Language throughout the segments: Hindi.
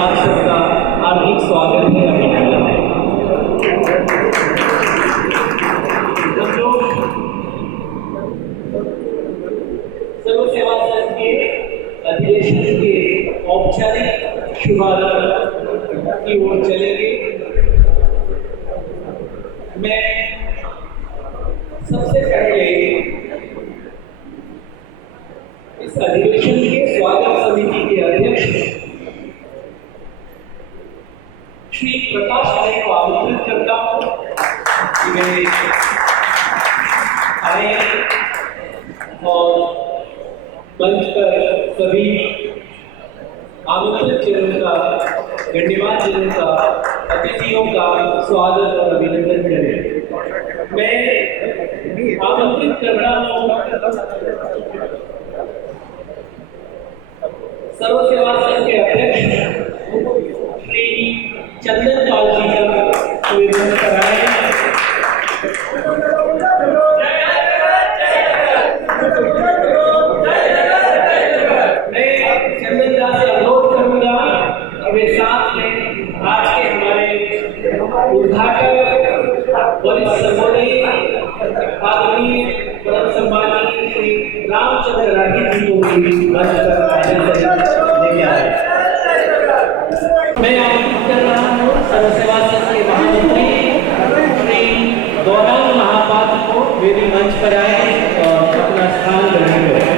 आप सबका हार्दिक स्वागत है, अभिनंदन है। सर्व सेवा संघ के अधिवेशन के औपचारिक शुभारंभ की ओर चलेंगे। मैं सबसे पहले इस अधिवेशन के स्वागत समिति के अध्यक्ष श्री प्रकाश राय को आमंत्रित करता हूं कि वे आए और मंच पर सभी आमंत्रित जनों का, गण्यमान जनों का, अतिथियों का स्वागत और अभिनंदन करें। मैं आमंत्रित कर रहा हूं सर्व सेवा संघ के अध्यक्ष श्री चंदन पाल जी का निवेदन कराएं। मैं चंदन दा से अनुरोध करूंगा कि वे साथ में आज के हमारे उद्घाटक वरिष्ठ सहोदरी आदरणीय परम सम्माननीय श्री रामचंद्र राठी जी को भी मंच पर लेके आए। मैं आमंत्रित कर रहा हूँ सर्व सेवा संघ के महामंत्री श्री गौरव महापात्र को, वे भी मंच पर आए और अपना स्थान ग्रहण करें।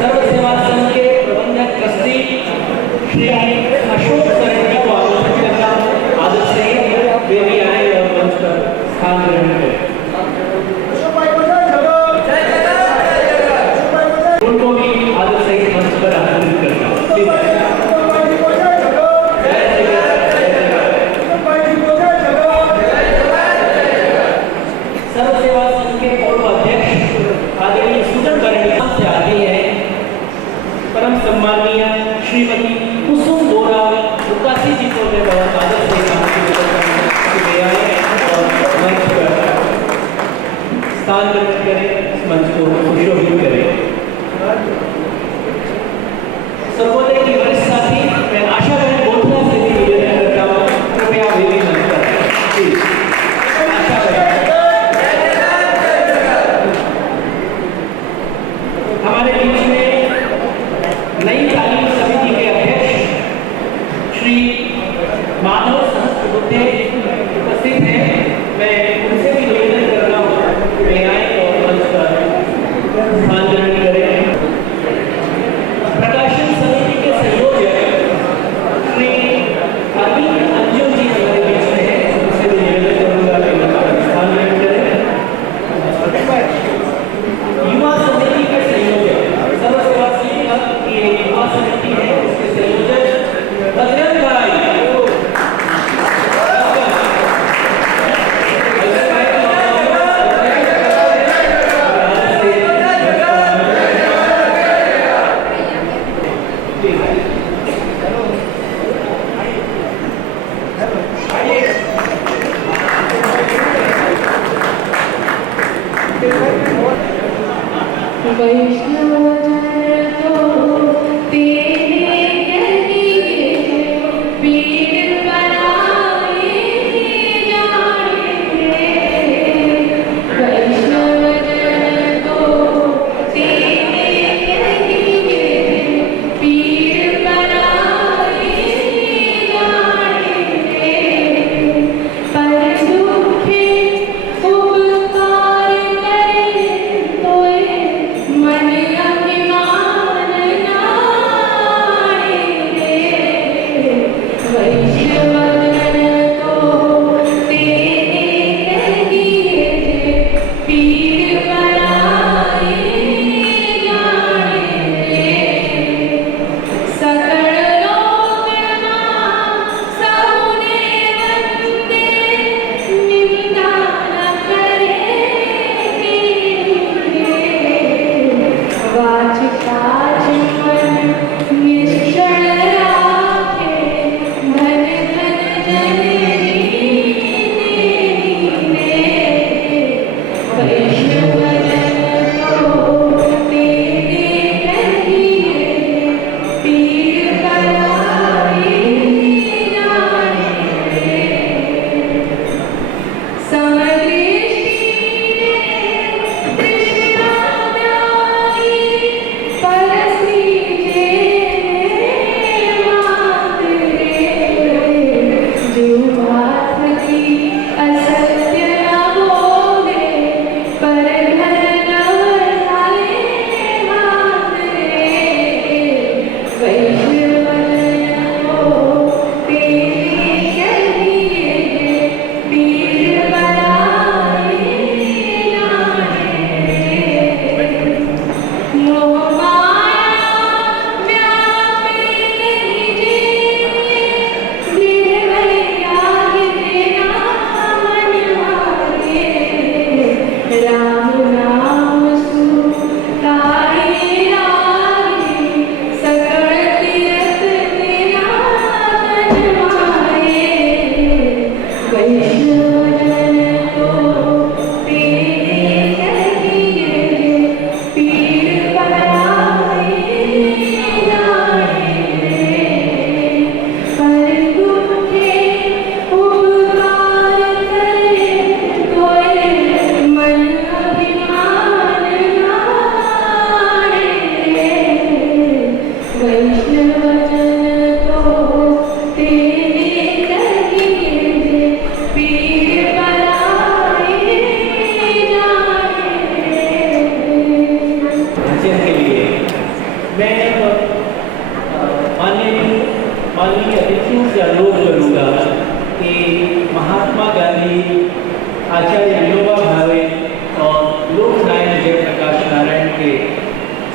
सर्व सेवा संघ के प्रबंधक ट्रस्टी श्री अशोक सरन जी को आमंत्रित करता हूँ, आदर से वे भी आए और मंच पर स्थान ग्रहण करें। उनको भी आदर से मंच पर आमंत्रित करता हूँ। सर्व सेवा संघ के पूर्व अध्यक्ष आदरणीय सुजन बरणी से आती है परम सम्माननीय श्रीमती कुसुम बोरा मुकासी जी को मैं बहुत आदर से ले आए और मंच पर स्थान ग्रहण करें, मंच को सुशोभित करें। सर्वोदय की वरिष्ठ साथी मैं आशा बहन गोठला से भी निवेदन करता हूँ, कृपया वे भी मंच पर आएं। आशा बहन हमारे बीच में नई तालीम समिति के अध्यक्ष श्री माधव सहस्त्रबुद्धे उपस्थित हैं। मैं उनसे भी निवेदन कर रहा हूँ वे आए और मंच पर स्थान ग्रहण करें। प्रकाशन समिति के संयोजक श्री अरविंद अंजुम जी हमारे बीच में हैं, उनसे भी निवेदन करूंगा कि स्थान ग्रहण करें। युवा समिति के संयोजक सर्व सेवा संघ की युवा समिति है, उसके संयोजक बजरंग भाई मन माननीय अतिथियों से अनुरोध करूँगा कि महात्मा गांधी, आचार्य विनोबा भावे और लोकनायक जयप्रकाश नारायण के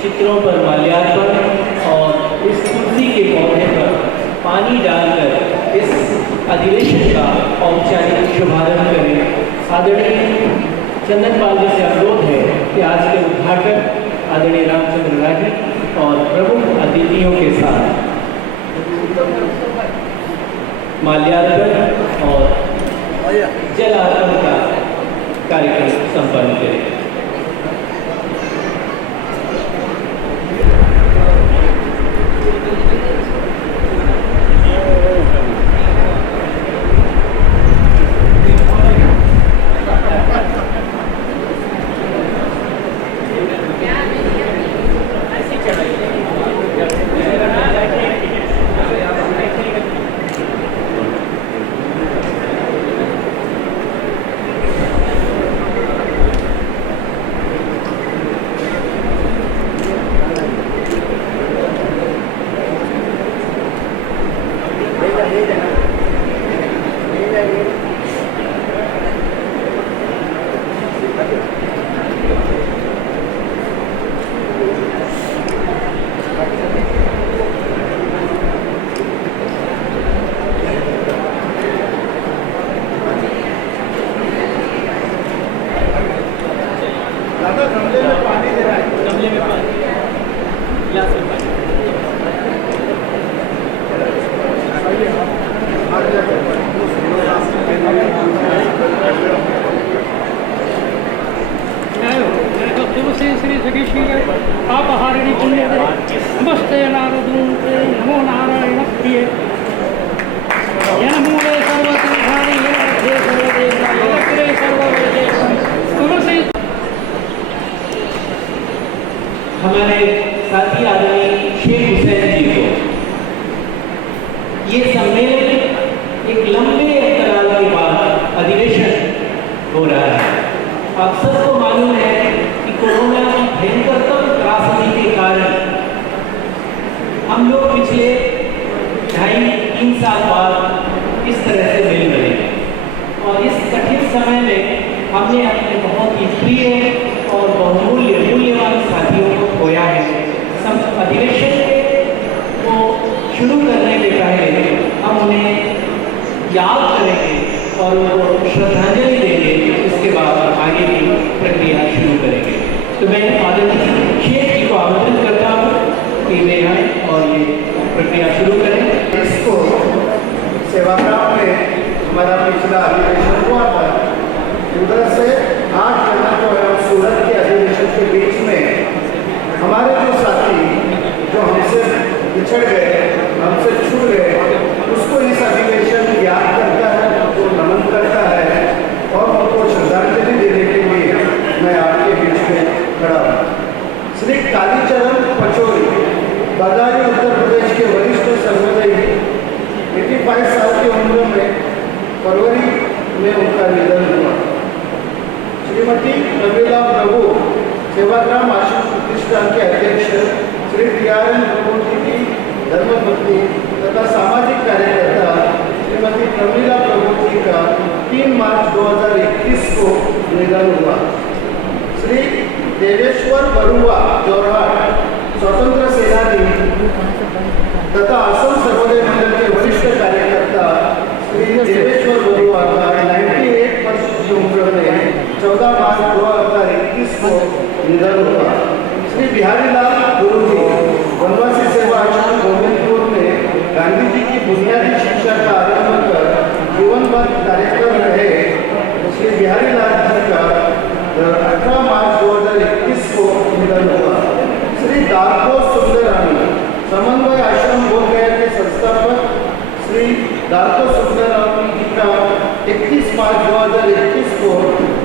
चित्रों पर माल्यार्पण और इस तुलसी के पौधे पर पानी डालकर इस अधिवेशन का औपचारिक शुभारंभ करें। आदरणीय चंदन पाल जी से अनुरोध है कि आज के उद्घाटक आदरणीय रामचंद्र राठी और प्रमुख अतिथियों के साथ माल्यार्पण और जल अर्पण का कार्यक्रम संपन्न करें। आपहारिणी पुण्य नमस्ते नारदूते नमो नारायण प्रिय मूले सर्वतीर्थानि मध्ये सर्वदेवग्रे सर्ववेदेशं तुलसी। हमारे साथी आदरणीय शेख हुसैन जी को ये सम्मेलन एक लंबे अंतराल के बाद अधिवेशन हो रहा है। आप सबको मालूम है कि कोरोना की भयंकरतम त्रासदी के कारण हम लोग पिछले 2.5-3 साल बाद इस तरह से मिल रहे हैं और इस कठिन समय में हमने अपने बहुत ही प्रिय और मूल्यवान साथियों को खोया है। अधिवेशन को शुरू करने के पहले हम उन्हें याद करेंगे और उनको श्रद्धांजलि देंगे। इसके बाद आगे की प्रक्रिया शुरू करेंगे। तो मैं आदरणीय शेख जी को आमंत्रित करता हूँ कि वे आए और ये प्रक्रिया शुरू करें। इसको सेवाग्राम में हमारा पिछला अधिवेशन हुआ था। उधर से 8 जनवरी को हम सूरत के अधिवेशन के बीच में हमारे जो साथी जो हमसे बिछड़ गए, हमसे छूट गए, उसको इस अधिवेशन याद करता है, उनको नमन करता है और उनको श्रद्धांजलि देने के लिए मैं आपके बीच में खड़ा हूँ। श्री कालीचरण पचौरी बदायूं उत्तर प्रदेश के वरिष्ठ सर्वोदयी 85 साल की उम्र में फरवरी में उनका निधन हुआ। श्रीमती प्रमिला प्रभु सेवाग्राम आश्रम प्रतिष्ठान के अध्यक्ष श्री TRN प्रभु जी की धर्मपत्नी तथा सामाजिक कार्यकर्ता श्रीमती प्रमिला प्रभु जी का 3 मार्च 2021 को निधन हुआ। श्री देवेश्वर बरुआ जोरहाट स्वतंत्र सेनानी तथा असम सर्वोदय मंडल के वरिष्ठ कार्यकर्ता श्री देवेश्वर बरुआ का 98 वर्ष की उम्र में 14 मार्च 2021 को निधन हुआ। श्री बिहारीलाल गुरुजी वनवासी सेवा आश्रम गोविंदपुर में गांधी जी की बुनियादी शिक्षा का आरंभ कर जीवन भर कार्य कर रहे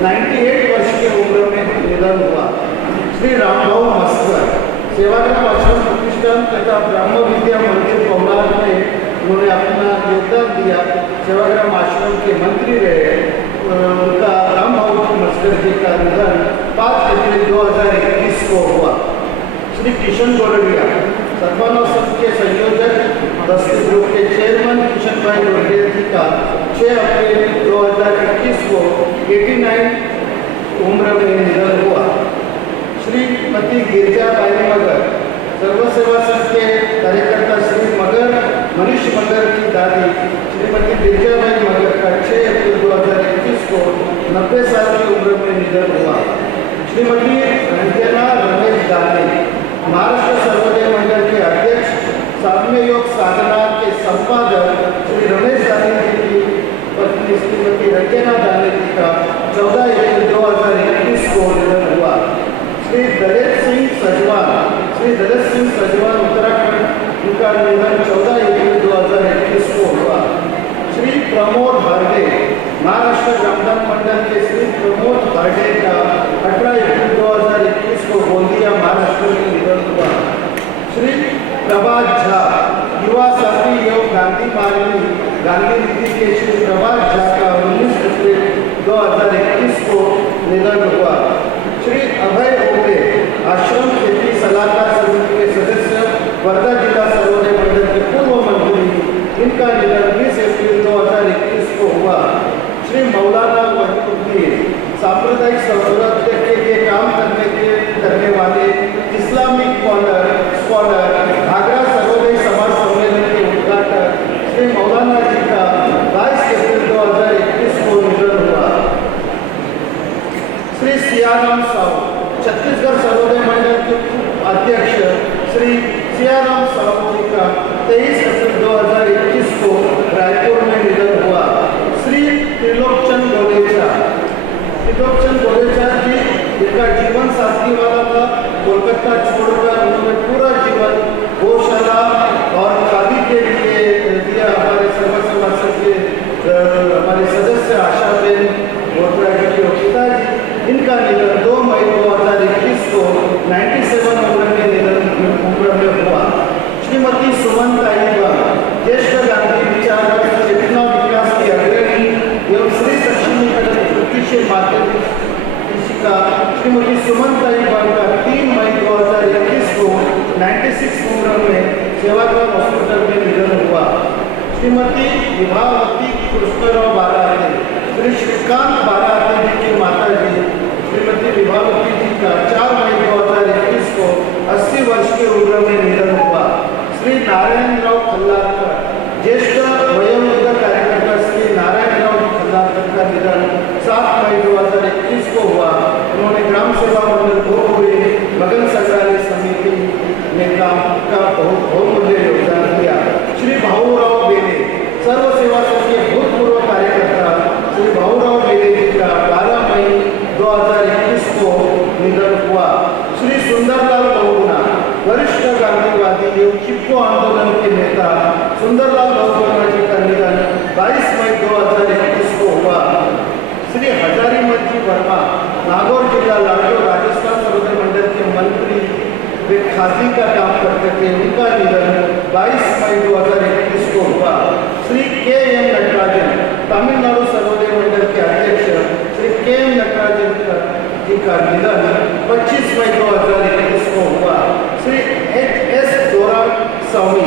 98 वर्ष की उम्र में निधन हुआ। श्री रामभाऊ मस्कर सेवाग्राम आश्रम प्रतिष्ठान तथा ब्रह्म विद्या मंदिर पौराण में उन्होंने अपना योगदान दिया। सेवाग्राम आश्रम के मंत्री रहे। उनका रामभाऊ मस्कर जी का निधन 5 अप्रैल 2021 को हुआ। श्री किशन गोरडिया सद्भावना संघ के संयोजक बस्ती ग्रुप के चेयरमैन किशन भाई गोरडिया जी का 6 अप्रैल 2021 को 89 उम्र में निधन हुआ। श्रीमती गिरजाबाई मगर सर्व सेवा संघ के कार्यकर्ता श्री मगर मनीष मगर की दादी श्रीमती गिरजाबाई मगर का 6 अप्रैल 2021 को 90 साल की उम्र में निधन हुआ। श्रीमती रंजना रमेश दानी महाराष्ट्र सर्वोदय मंडल के अध्यक्ष साधना योग साधना के संपादक श्री रमेश दानी जी की पत्नी श्रीमती रंजना दानी जी का 14 अप्रैल 2021 को निधन हुआ। श्री दलित सिंह सजवान उत्तराखंड उनका निधन 14 अप्रैल 2021 को हुआ। श्री प्रमोद हरडे महाराष्ट्र ग्रामदान मंडल के श्री प्रमोद हरडे का 18 अप्रैल 2021 को गोंदिया महाराष्ट्र में निधन हुआ। श्री प्रभात झा युवा साथी योग गांधी मार्गी गांधी नीति के श्री प्रभात झा का 19 अप्रैल 2021 को निधन हुआ। श्री अभय ओबे आश्रम खेती सलाहकार समिति के सदस्य वर्धा जिला सर्वोदय मंडल के पूर्व मंत्री इनका निधन 20 अप्रैल 2021 को हुआ। श्री मौलाना वहीदुद्दीन सांप्रदायिक सौहार्द के लिए काम करने वाले इस्लामिक स्कॉलर आगरा सर्वोदय समाज सम्मेलन के उद्घाटक श्री मौलाना जी का 22 अप्रैल 2021 को निधन हुआ। श्री सियाराम साहू छत्तीसगढ़ सर्वोदय मंडल के अध्यक्ष श्री सियाराम साहू जी का 23 अप्रैल 2021 को रायपुर में निधन हुआ। श्री त्रिलोकचंद गोलेचा जी जिनका जीवन साथी वाला था, कोलकाता छोड़कर उन्होंने पूरा जीवन गौशाला और खादी के लिए दिया। हमारे सर्व सेवा संघ के हमारे सदस्य आशाबेन बोत्रा जी के पिताजी इनका निधन 2 मई 2021 को 97 उम्र में हुआ। श्रीमती सुमंता ज्येष्ठ गांधी विचारक चेतना विकास की अग्रणी एवं श्री सक्षमीकरण कृषि माध्यमिक शिक्षिका श्रीमती सुमंता का 3 मई 2021 को 96 उम्र में सेवाग्राम हॉस्पिटल में निधन हुआ। श्रीमती विभावती कृष्णराव बाराते श्री श्रीकांत बाराते जी की माता जी श्रीमती विभावती जी का 4 मई 2021 को 80 वर्ष की उम्र में निधन हुआ। श्री नारायणराव खल्लारकर ज्येष्ठ वयोवृद्ध कार्यकर्ता श्री नारायणराव खल्लारकर का निधन 7 मई 2021 को हुआ। उन्होंने ग्राम सेवा मंडल भोगपुरी मगन संग्रहालय समिति में काम का बहुमूल्य योगदान दिया। श्री भाऊराव बेले सर्व सेवा संघ के भूतपूर्व कार्यकर्ता श्री भाऊराव बेले जी का 12 मई 2021 को निधन हुआ। श्री सुंदरलाल बहुगुणा वरिष्ठ गांधीवादी एवं चिपको आंदोलन के नेता सुंदरलाल बहुगुणा जी का निधन 22 मई 2021 को हुआ। श्री हजारीमल जी वर्मा नागौर जिला लाडो राजस्थान सर्वोदय मंडल के मंत्री वे खादी का काम करते थे, उनका निधन 22 मई 2021 को हुआ। श्री के.एम. नटराजन तमिलनाडु सर्वोदय मंडल के अध्यक्ष श्री के.एम. नटराजन जी का निधन 25 मई 2021 को हुआ। श्री H.S. दोराई स्वामी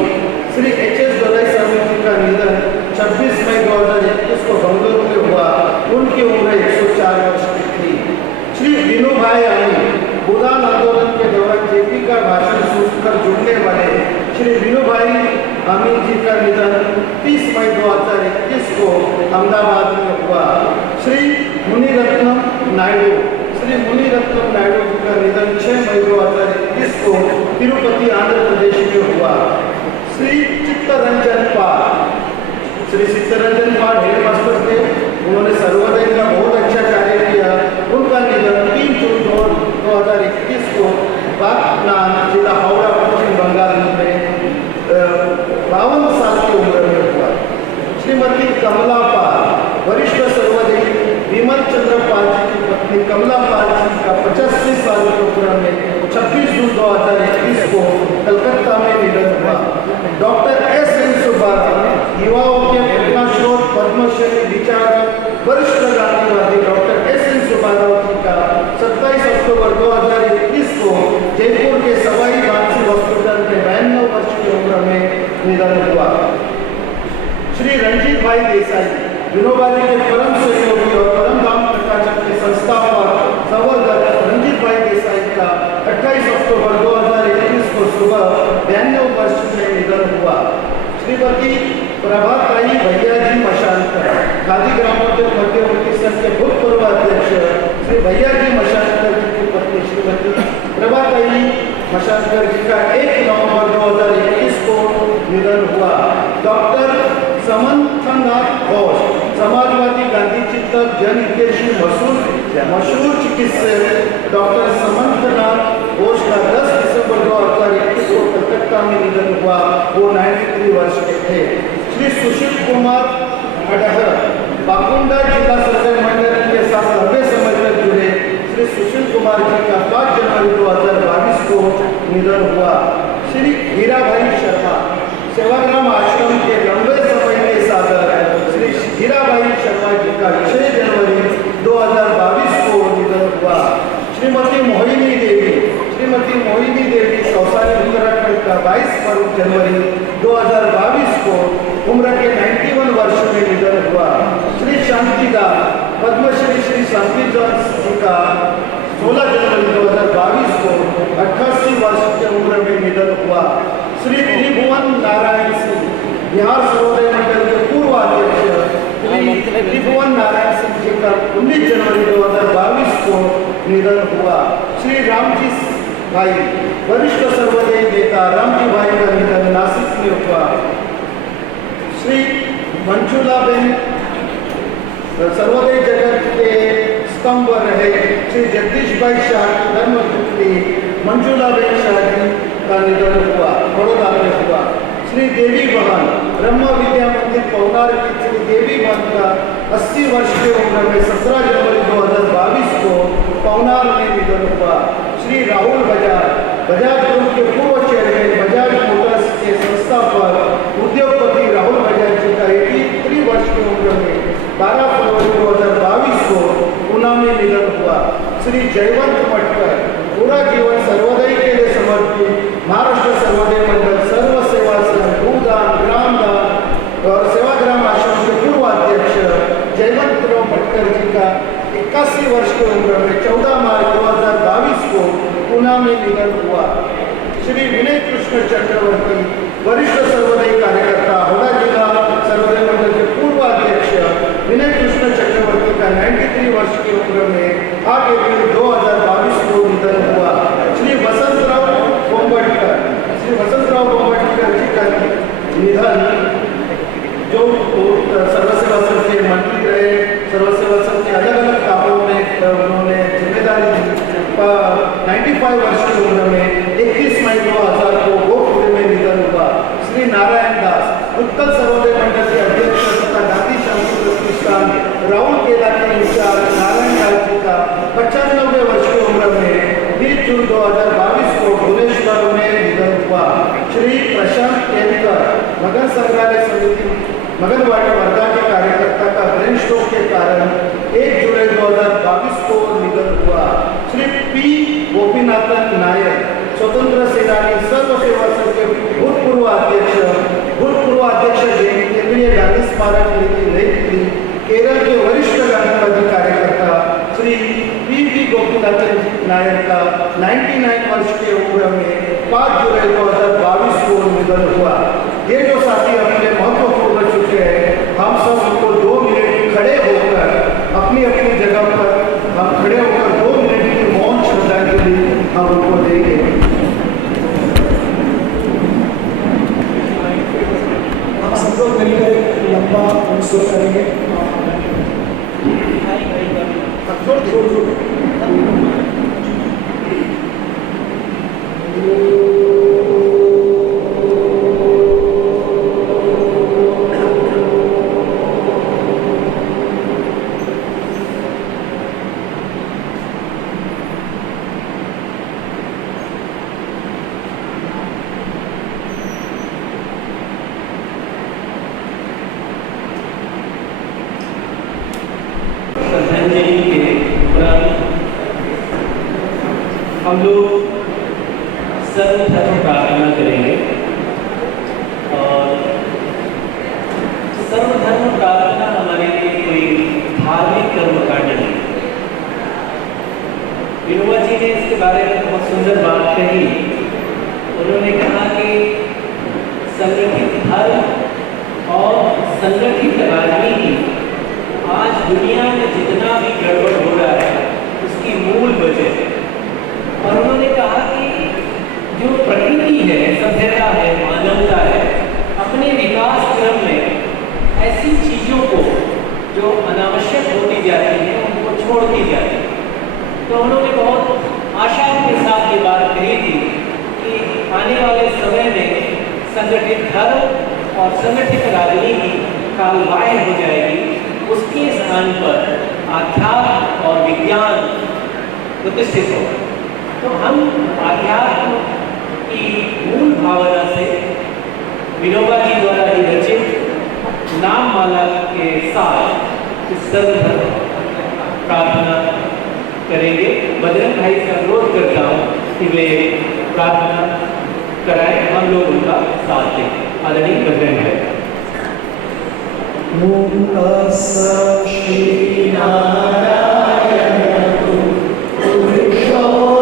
जी का निधन 26 मई 2021 को बंगलुरु में हुआ। उनकी उम्र 104 वर्ष की थी। श्री विनू भाई आनी भूदान आंदोलन के दौरान जेपी का भाषण सुनकर जुड़ने वाले श्री विनू भाई आमी जी का निधन 30 मई 2021 को अहमदाबाद में हुआ। श्री मुनिरत्नम नायडू जी का निधन 6 मई 2021 को तिरुपति आंध्र प्रदेश में हुआ। श्री चित्तरंजन पाल हेडमास्टर थे, उन्होंने सर्वोदय का बहुत अच्छा कार्य किया। उनका निधन 3 जून 2021 को बागनान जिला हावड़ा पश्चिम बंगाल में 52 साल की उम्र में हुआ। श्रीमती कमला पाल वरिष्ठ सर्वोदय विमल चंद्र पाल जी की अपनी कमला पाल जी का 85 साल के उपक्रम में 26 जून 2021 को कलकत्ता में निधन हुआ। Doctor S.N. सुब्बाराव युवाओं के प्रेरणास्रोत, पद्मश्री विचारक, वरिष्ठ गांधीवादी डॉक्टर S.N. सुब्बाराव जी का 27 अक्टूबर 2021 को जयपुर के सवाई मानसिंह हॉस्पिटल में 92 वर्ष की उम्र में निधन हुआ। श्री रंजीत भाई देसाई विनोबा जी के परम सहयोगी और परम धाम प्रकाशक के संस्थापक संवर्धक रंजीत भाई देसाई का 28 अक्टूबर 2021 को सुबह 92 वर्ष में निधन हुआ। श्रीमती प्रभाताई भैया जी मशानकर खादी ग्रामोद्योग मध्यवर्ती संघ के भूतपूर्व अध्यक्ष श्री भैया जी मशानकर जी की पत्नी श्रीमती प्रभाताई मशानकर जी का 1 नवंबर 2021 को निधन हुआ। डॉक्टर समंथनाथ घोष समाजवादी गांधी चिंतक जनहितैषी मशहूर चिकित्सक डॉक्टर समंथनाथ घोष का 10 दिसंबर 2021 को कलकत्ता में निधन हुआ। वो 93 वर्ष के थे। श्री सुशील कुमार अडहर बाकुंडा जिला सर्जन मंडल के साथ लंबे समय तक जुड़े श्री सुशील कुमार जी का 5 जनवरी 2022 को निधन हुआ। श्री हीराभाई शर्मा सेवाग्राम आश्रम के लंबे समय के साधक श्री हीराभाई शर्मा जी का 6 जनवरी 2022 को निधन हुआ। श्रीमती मोहिनी देवी सौसानी उत्तराखंड का 22 जनवरी 2022 को उम्र के 91 वर्ष में निधन हुआ। श्री शांतिदास पद्मश्री श्री शांतिदास जी का 16 जनवरी 2022 को 88 वर्ष की उम्र में निधन हुआ। श्री त्रिभुवन नारायण सिंह बिहार सर्वोदय मंडल के पूर्व अध्यक्ष श्री त्रिभुवन नारायण सिंह जी का 19 जनवरी 2022 को निधन हुआ। श्री रामजी भाई वरिष्ठ सर्वोदय नेता रामजी भाई का निधन नासिक में हुआ। श्री मंजुलाबेन सर्वोदय जगत के स्तंभ रहे श्री जगदीश भाई शाह धर्मपुत्री मंजुलाबेन शाह जी का निधन हुआ, बड़ौदा में हुआ। श्री देवी बहन ब्रह्म विद्या मंदिर पौनार की श्री देवी बहन का 80 वर्ष की उम्र में 17 जनवरी 2022 को पौनार में निधन हुआ। श्री राहुल बजाज ग्रुप के पूर्व चेयरमैन बजाज मोटर्स के संस्थापक उद्योगपति राहुल बजाज जी का 83 वर्ष की उम्र में 12 फरवरी 2022 को ऊना में निधन हुआ। श्री जयवंत मटकर पूरा जीवन सर्वोदय के लिए समर्पित महाराष्ट्र सर्वोदय मंडल सर्व सेवा संघ भूदान ग्रामदान और सेवाग्राम आश्रम के पूर्व अध्यक्ष जयवंतराव भटकर जी का 81 वर्ष की उम्र में 14 मार्च 2022 को पुणे में निधन हुआ। श्री विनय कृष्ण चक्रवर्ती वरिष्ठ सर्वोदय कार्यकर्ता होड़ा जिला सर्वोदय मंडल के पूर्व अध्यक्ष विनय कृष्ण चक्रवर्ती का 93 वर्ष की उम्र में 8 अप्रैल 2022 को निधन हुआ। श्री वसंतराव बोम्बटकर जी का निधन जो सर्वसेवा संघ के मंत्री रहे, सर्वसेवा संघ के अलग अलग कामों में उन्होंने जिम्मेदारी दी। 95 वर्ष की उम्र में 21 मई 2000 को गोपुर में निधन हुआ। श्री नारायण दास उत्तर सर्वोदय मंडल के अध्यक्ष तथा गांधी शांति प्रतिष्ठान राहुल केला के इंचार्ज नारायण दास जी का 95 वर्ष की उम्र में 20 जून 2022 को भुवनेश्वर में निधन हुआ। श्री प्रशांत केलकर मगन संग्रहालय समिति मगनवाड़ी वर्धा के कार्यकर्ता का ब्रेन स्ट्रोक के कारण 1 जुलाई 2022 को निधन हुआ। श्री पी गोपीनाथन नायर स्वतंत्र सेनानी सर्व सेवा संघ के भूतपूर्व अध्यक्ष केंद्रीय गांधी स्मारक नीति नई दिल्ली केरल के वरिष्ठ गांधीवादी कार्यकर्ता श्री पी गोपीनाथन नायर का 99 वर्ष की उम्र में 5 जुलाई 2022 को निधन हुआ। ये जो साथी अपने महत्वपूर्ण चुके हैं, हम सब उनको 2 मिनट खड़े होकर अपनी अपनी जगह पर हम खड़े होकर 2 मिनट की मौन श्रद्धांजलि हम उनको देंगे। हम सब लोग मिलकर एक लंबा अनुष्ठान करेंगे। उपरांत हम लोग सर्वधर्म प्रार्थना करेंगे। और सर्वधर्म प्रार्थना हमारे लिए कोई धार्मिक कर्मकांड नहीं। विनोबा जी ने इसके बारे में बहुत सुंदर बात कही। उन्होंने कहा कि संगठित धर्म और संगठित राजनीति आज दुनिया में जितना भी गड़बड़ हो रहा है उसकी मूल वजह है। और उन्होंने कहा कि जो प्रकृति है, सभ्यता है, मानवता है, अपने विकास क्रम में ऐसी चीज़ों को जो अनावश्यक होती जाती है उनको छोड़ती जाती है। तो उन्होंने बहुत आशा के साथ ये बात कही थी कि आने वाले समय में संगठित धर्म और संगठित राजनीति कालबाह्य हो जाएगी। उसके स्थान पर आध्यात्म और विज्ञान प्रतिष्ठित होगा। तो हम आध्यात्म की मूल भावना से विनोबा जी द्वारा ही रचित नाममाला के साथ इस सर्वधर्म प्रार्थना करेंगे। बजरंग भाई से अनुरोध करता हूँ कि वे प्रार्थना कराएं, हम लोग उनका साथ दें। आदरणीय बजरंग भाई। ओम तत्सत् श्री नारायण पुरुषोत्तम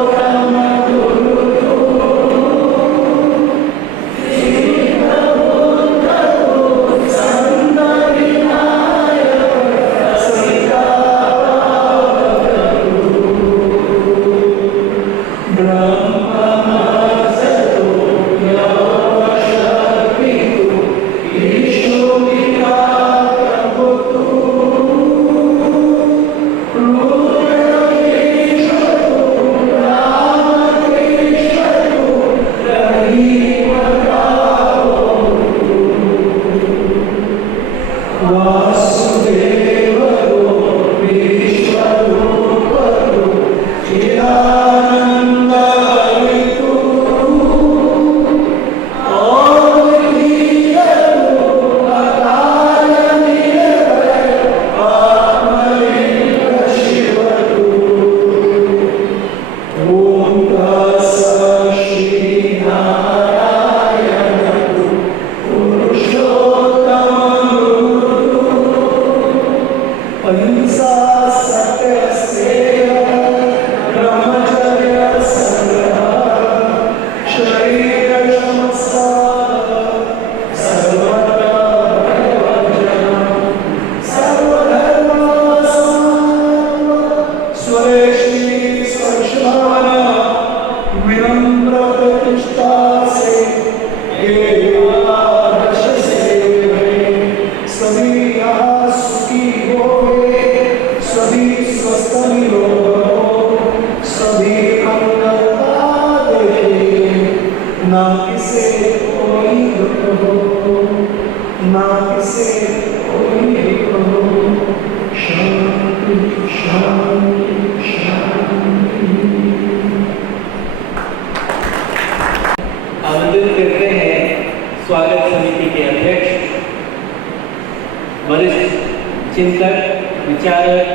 आमंत्रित करते हैं स्वागत समिति के अध्यक्ष, वरिष्ठ चिंतक, विचारक,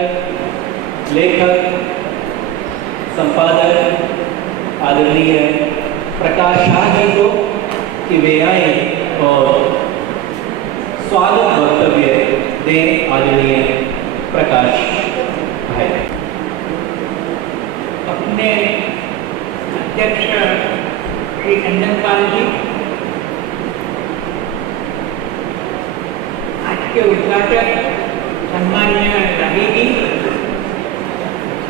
लेखक, संपादक आदरणीय प्रकाश शाह जी को कि वे आए और स्वागत वक्तव्य दें। आदरणीय प्रकाश भाई। अपने अध्यक्ष श्री चंदनपाल जी, आज के उद्घाटक सम्मान्य राही जी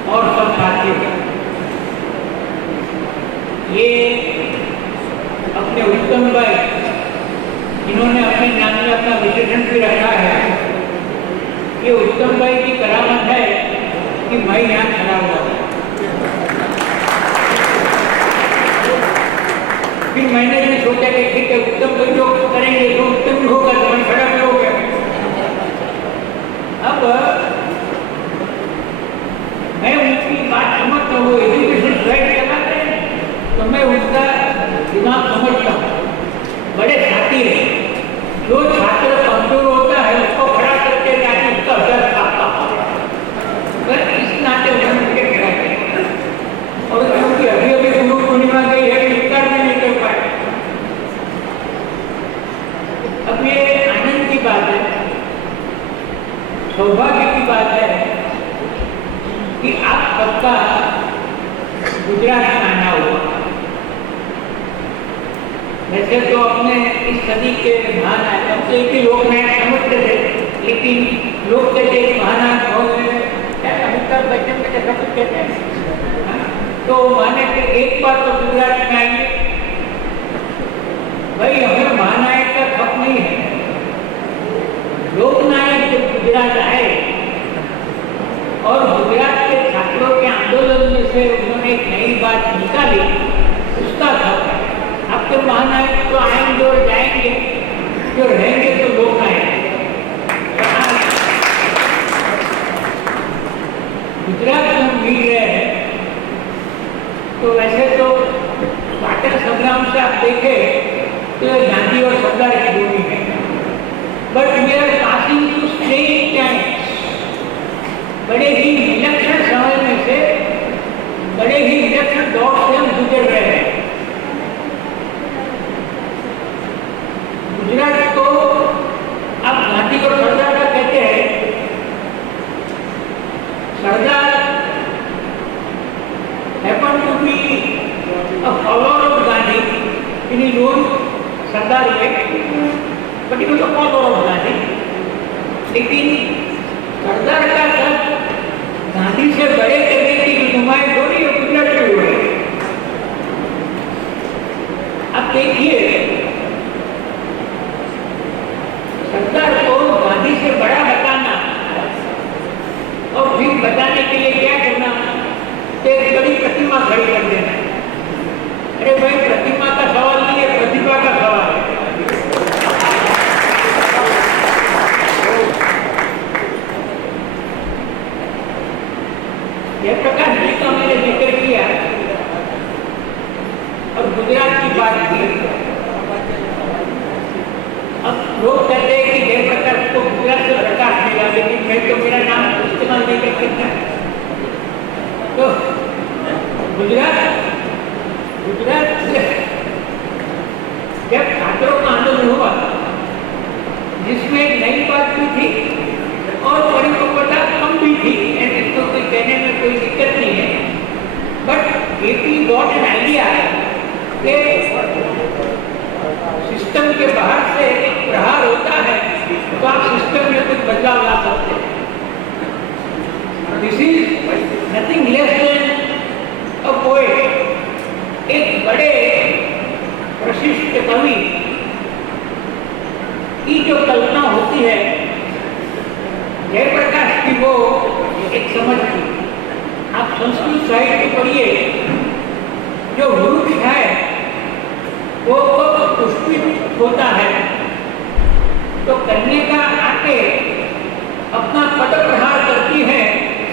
और सब साथियों, ये अपने उत्तम भाई इन्होंने अपने नाम में अपना विशेषण भी रखा है। ये उत्तम भाई की करामत है कि मैं यहाँ खड़ा हुआ था। फिर मैंने भी सोचा कि ठीक है, उत्तम भाई जो करेंगे तो उत्तम भी होगा, तो मैं खड़ा भी हो गया। अब मैं उनकी बात समझता हूँ, एजुकेशन साइड चलाते हैं तो मैं उनका दिमाग समझता हूँ। बड़े छाती है, जो छात्र कमजोर होता है उसको खड़ा करके जाके उसका दर्द खाता है। इस नाते आप सबका गुजरात में आना हुआ। वैसे तो अपने इस सदी के महानायक, हम तो एक ही लोकनायक समझते थे, लेकिन लोग कहते हैं महानायक अमिताभ बच्चन के जैसा कुछ कहते हैं, तो माने कि एक बार तो गुजरात में आएंगे। भाई हमें महानायक का खप नहीं है। लोकनायक जब गुजरात आए और गुजरात के छात्रों के आंदोलन में से उन्होंने एक नई बात निकाली, उसका खप है। अब तो महानायक तो आएंगे और जाएंगे, जो रहेंगे तो लोकनायक। गुजरात में हम मिल रहे हैं, तो वैसे तो स्वातंत्र संग्राम से आप देखें तो गांधी और सरदार की जोड़ी है, but we are passing to strange times. बड़े ही विलक्षण समय में से, बड़े ही विलक्षण दौर से हम गुजर रहे हैं। गुजरात को अब गांधी और सरदार का कहते हैं। सरदार happened to be a follower of Gandhi in his own Sardar way, but he was a follower of Gandhi. लेकिन सरदार का सब गांधी से बड़े करने की नुमाइश हो रही है गुजरात में हो रही है। अब देखिए, सरदार को गांधी से बड़ा बताना और फिर बताने के लिए क्या करना, एक बड़ी प्रतिमा खड़ी कर देना। अरे भाई, प्रतिमा का सवाल नहीं है, प्रतिभा का सवाल है। यह प्रकाश जी का मैंने जिक्र किया और गुजरात की बात की। अब लोग कहते हैं कि जयप्रकाश को गुजरात से प्रकाश मिला, लेकिन मैं तो मेरा नाम इस्तेमाल नहीं कर सकता। तो गुजरात जब छात्रों का आंदोलन हुआ, जिसमें एक नई बात भी थी और परिपक्वता कम भी थी, ऐसे तो कोई कहने में कोई दिक्कत नहीं है, but AP got an idea कि सिस्टम के बाहर से एक प्रहार होता है तो आप सिस्टम में कुछ बदलाव ला सकते हैं। This is nothing less than a poet. एक बड़े प्रशिष्ट कवि की जो कल्पना होती है, जयप्रकाश की वो एक समझ थी। आप संस्कृत साहित्य पढ़िए, जो वृक्ष है वो पुष्पित होता है, तो कन्या आके अपना पद प्रहार करती है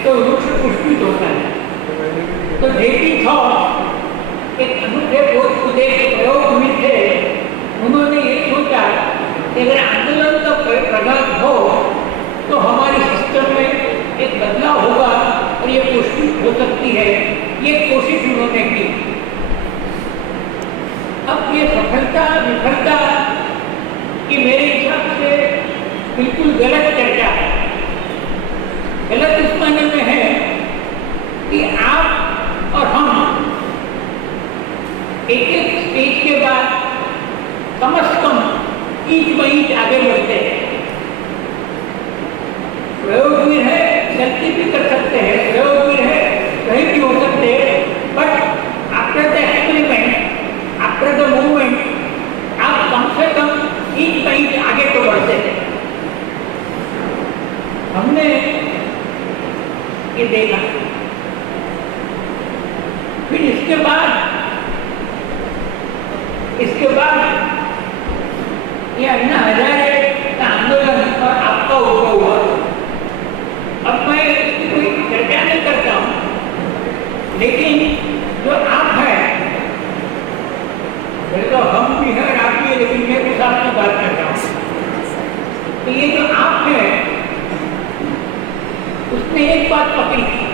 तो वृक्ष पुष्पित होता है। तो जेपी थॉट एक अनूठे बोधोदय के प्रयोग हुए थे। उन्होंने ये सोचा कि अगर आंदोलन का प्रभाव हो तो हमारे सिस्टम में एक बदलाव होगा और ये पुष्पित हो सकती है। ये कोशिश उन्होंने की। अब ये सफलता विफलता की मेरे हिसाब से बिल्कुल गलत चर्चा है। गलत इस मायने में है कि आप और हम एक एक स्टेज के बाद कम से कम इंच ब इंच आगे बढ़ते हैं। प्रयोगवीर है, गलती भी कर सकते हैं, प्रयोगवीर है, सही भी हो सकते हैं, but after the experiment, after the movement, आप कम से कम इंच ब इंच आगे तो बढ़ते हैं। हमने ये देखा। फिर इसके बाद ये अन्ना हजारे का आंदोलन और आपका उद्भव हुआ। अब मैं इसकी कोई चर्चा नहीं करता हूँ, लेकिन जो आप हैं, तो हम भी हैं, आप भी हैं, लेकिन मैं कुछ आपकी बात कर रहा हूँ। तो ये जो आप हैं, उसने एक बात पकड़ी थी।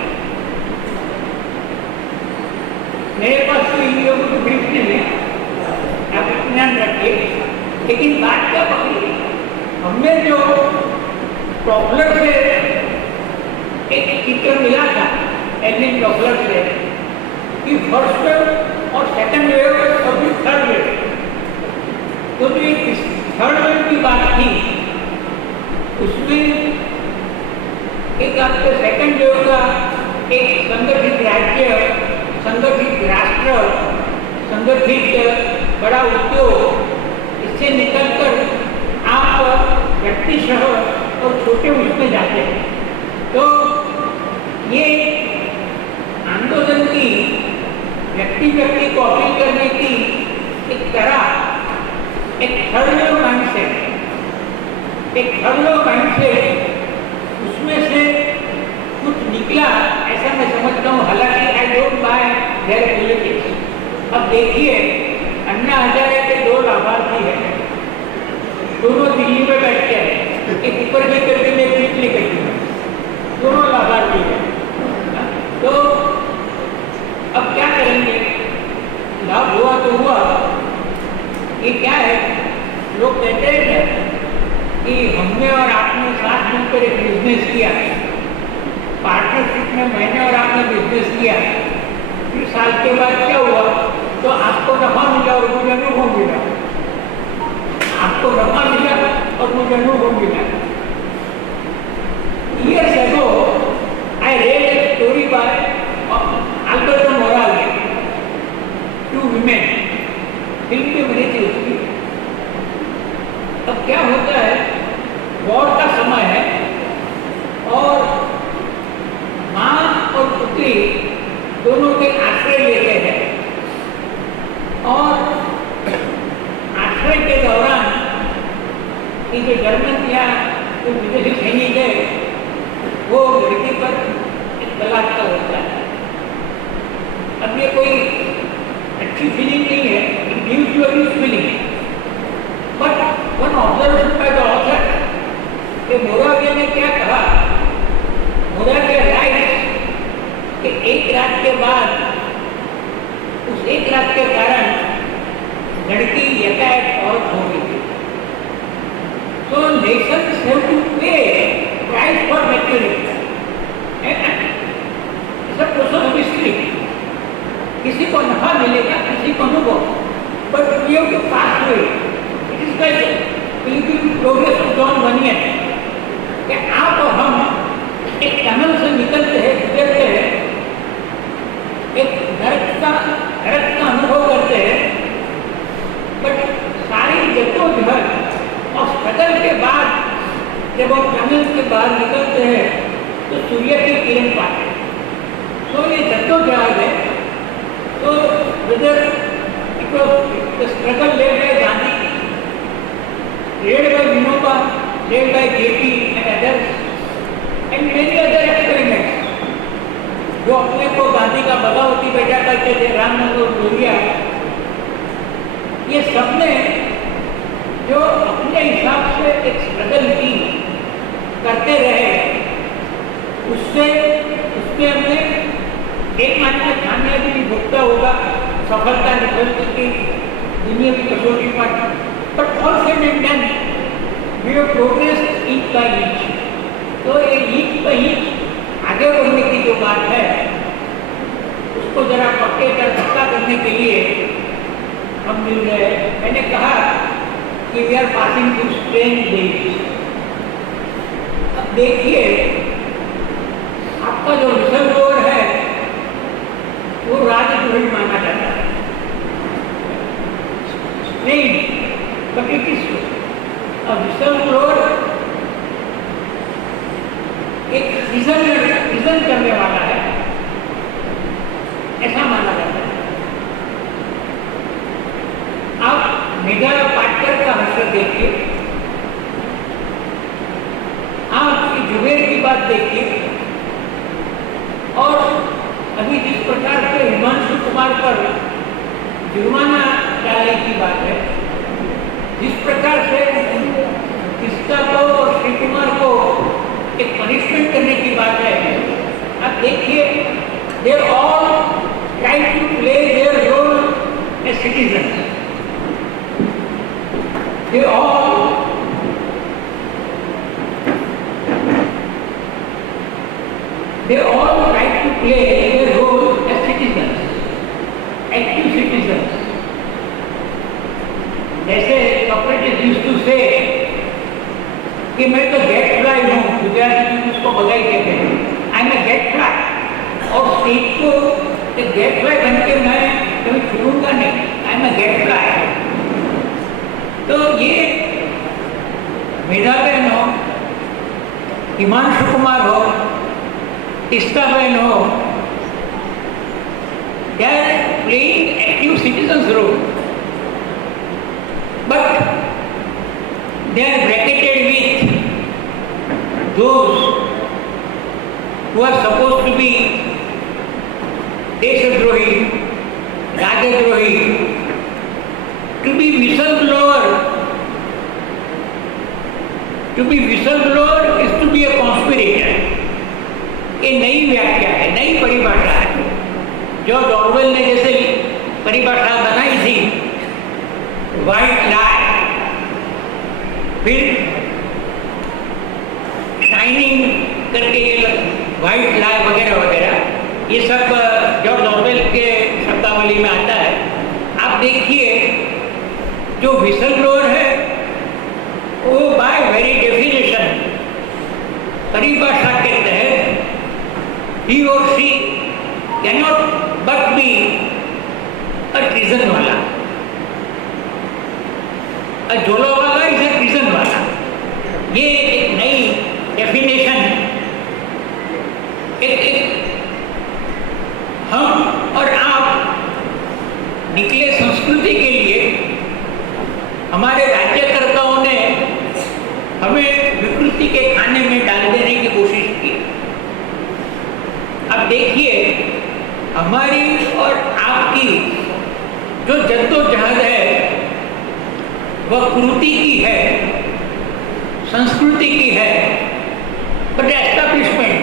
मेरे पास तो इन लोगों को ब्रीफ नहीं है, आप इत्मीनान रखिए, लेकिन बात क्या पकड़ी? हमने जो टॉपलर से एक चित्र मिला था एलिन टॉपलर से कि फर्स्ट वेव और सेकंड वेव और फिर थर्ड वेव, तो जो एक थर्ड वेव की बात थी उसमें एक आपके सेकंड वेव का एक संगठित राज्य, संगठित राष्ट्र, संगठित बड़ा उद्योग, इससे निकलकर आप व्यक्तिशः और छोटे उसमें जाते हैं। तो ये आंदोलन की व्यक्ति को अपील करने की एक तरह, एक थर्ड वेव माइंडसेट, उसमें से कुछ निकला ऐसा मैं समझता हूँ। हालांकि I don't buy there politics. अब देखिए, अन्ना हजारे के 2 लाभार्थी हैं, दोनों दिल्ली में बैठते हैं, एक ऊपर की करके में पिछली करके में, दोनों लाभार्थी हैं। तो अब क्या करेंगे? लाभ हुआ तो हुआ। ये क्या है, लोग कहते हैं कि हमने और आपने साथ मिलकर एक बिजनेस किया, पार्टनरशिप में मैंने और आपने बिजनेस किया, फिर साल के बाद क्या हुआ? तो आपको नफा मिला और मुझे अनुभव मिला, आपको नफा मिला और मुझे अनुभव मिला। Years ago, I read a story by Alberto Morales, 2 women, film में बनी थी उसकी। अब क्या होता है, वॉर का समय है और माँ और पुत्री दोनों के आश्रय लेते हैं, और आश्रय के दौरान ये जो जर्मन या जो विदेशी सैनिक है वो लड़की पर एक बलात्कार होता है। अब ये कोई अच्छी फीलिंग नहीं है, it gives you a feeling, but one observation by the author कि मोराविया ने क्या कहा, मोराविया राइट कि एक रात के बाद, उस एक रात के कारण लड़की यथायथ औरत हो गई थी। तो nations have to pay price for maturity. It's a process of history. किसी को नफा मिलेगा, किसी को अनुभव, but we have to pass through it. It is like बिल्कुल प्रोग्रेस ऑफ जॉन बनियन कि आप और हम एक टनल से निकलते हैं, गुजरते हैं, एक नरक का अनुभव करते हैं, बट सारी जद्दोजहद और स्ट्रगल के बाद जब हम टनल के बाहर निकलते हैं तो सूर्य की किरण पाते हैं। तो ये जद्दोजहद है। तो whether it was the struggle led by Gandhi, led by Vinoba, led by JP and others, and many other experiments, जो अपने को गांधी का बगावती बेटा करते थे, राम मनोहर लोहिया, ये सबने जो अपने हिसाब से एक स्ट्रगल की करते रहे, उससे हमने एक मात्र कामयाबी भी भुगता होगा, सफलता निकल चुकी दुनिया की कसौटी पर, but all said and done we have progressed each by each. तो ये ईच बाय ईच आगे बढ़ने की जो बात है, उसको जरा पक्के कर पक्का करने के लिए हम मिल रहे हैं। मैंने कहा कि we are passing through strange days. अब देखिए, आपका जो विसल ब्लोअर है वो राजद्रोही माना जाता है, नहीं, but it is whistle blower एक रीजन करने वाला है, ऐसा माना जाता है। आप मेघा पाटकर का हश्र देखिए, आप जुबेर की बात देखिए, और अभी जिस प्रकार से हिमांशु कुमार पर जुर्माना डालने की बात है, जिस प्रकार से किस्ता को और श्री कुमार को एक पनिशमेंट करने की बात है, आप देखिए, they all try to play their role as citizen, they all try to play their role as citizens, active citizens. जैसे Socrates used to say कि मैं तो गेट फ्लाई हूँ, गुजराती में उसको बगाई कहते हैं, I am a gadfly, और स्टेट को एक गेट फ्लाई बन के मैं कभी छूटूंगा नहीं, I am a gadfly. तो ये मेधा बहन हो, हिमांशु कुमार हो, तिस्ता बहन हो, they are playing active citizens role, but they are bracketed with those who are supposed to be Deshdrohi, Rajadrohi, to be whistleblower. To be whistleblower is to be a conspirator. ये नई व्याख्या है, नई परिभाषा है, जो ऑरवेल ने जैसे परिभाषा बनाई थी, व्हाइट लाई, फिर शाइनिंग करके ये व्हाइट लाई वगैरह वगैरह, ये सब जॉर्ज ऑरवेल के शब्दावली में आता है। आप देखिए जो विसल ब्लोअर है वो बाय वेरी डेफिनेशन परिभाषा के तहत he or she cannot but be a treason वाला, a झोला वाला is a treason वाला। ये एक नई डेफिनेशन, एक हम और आप निकले संस्कृति के लिए हमारे राज्यकर्ताओं ने हमें विकृति के खाने में डाल देने की कोशिश की। अब देखिए हमारी और आपकी जो जद्दोजहद है वह कृति की है, संस्कृति की है, बट एस्टैब्लिशमेंट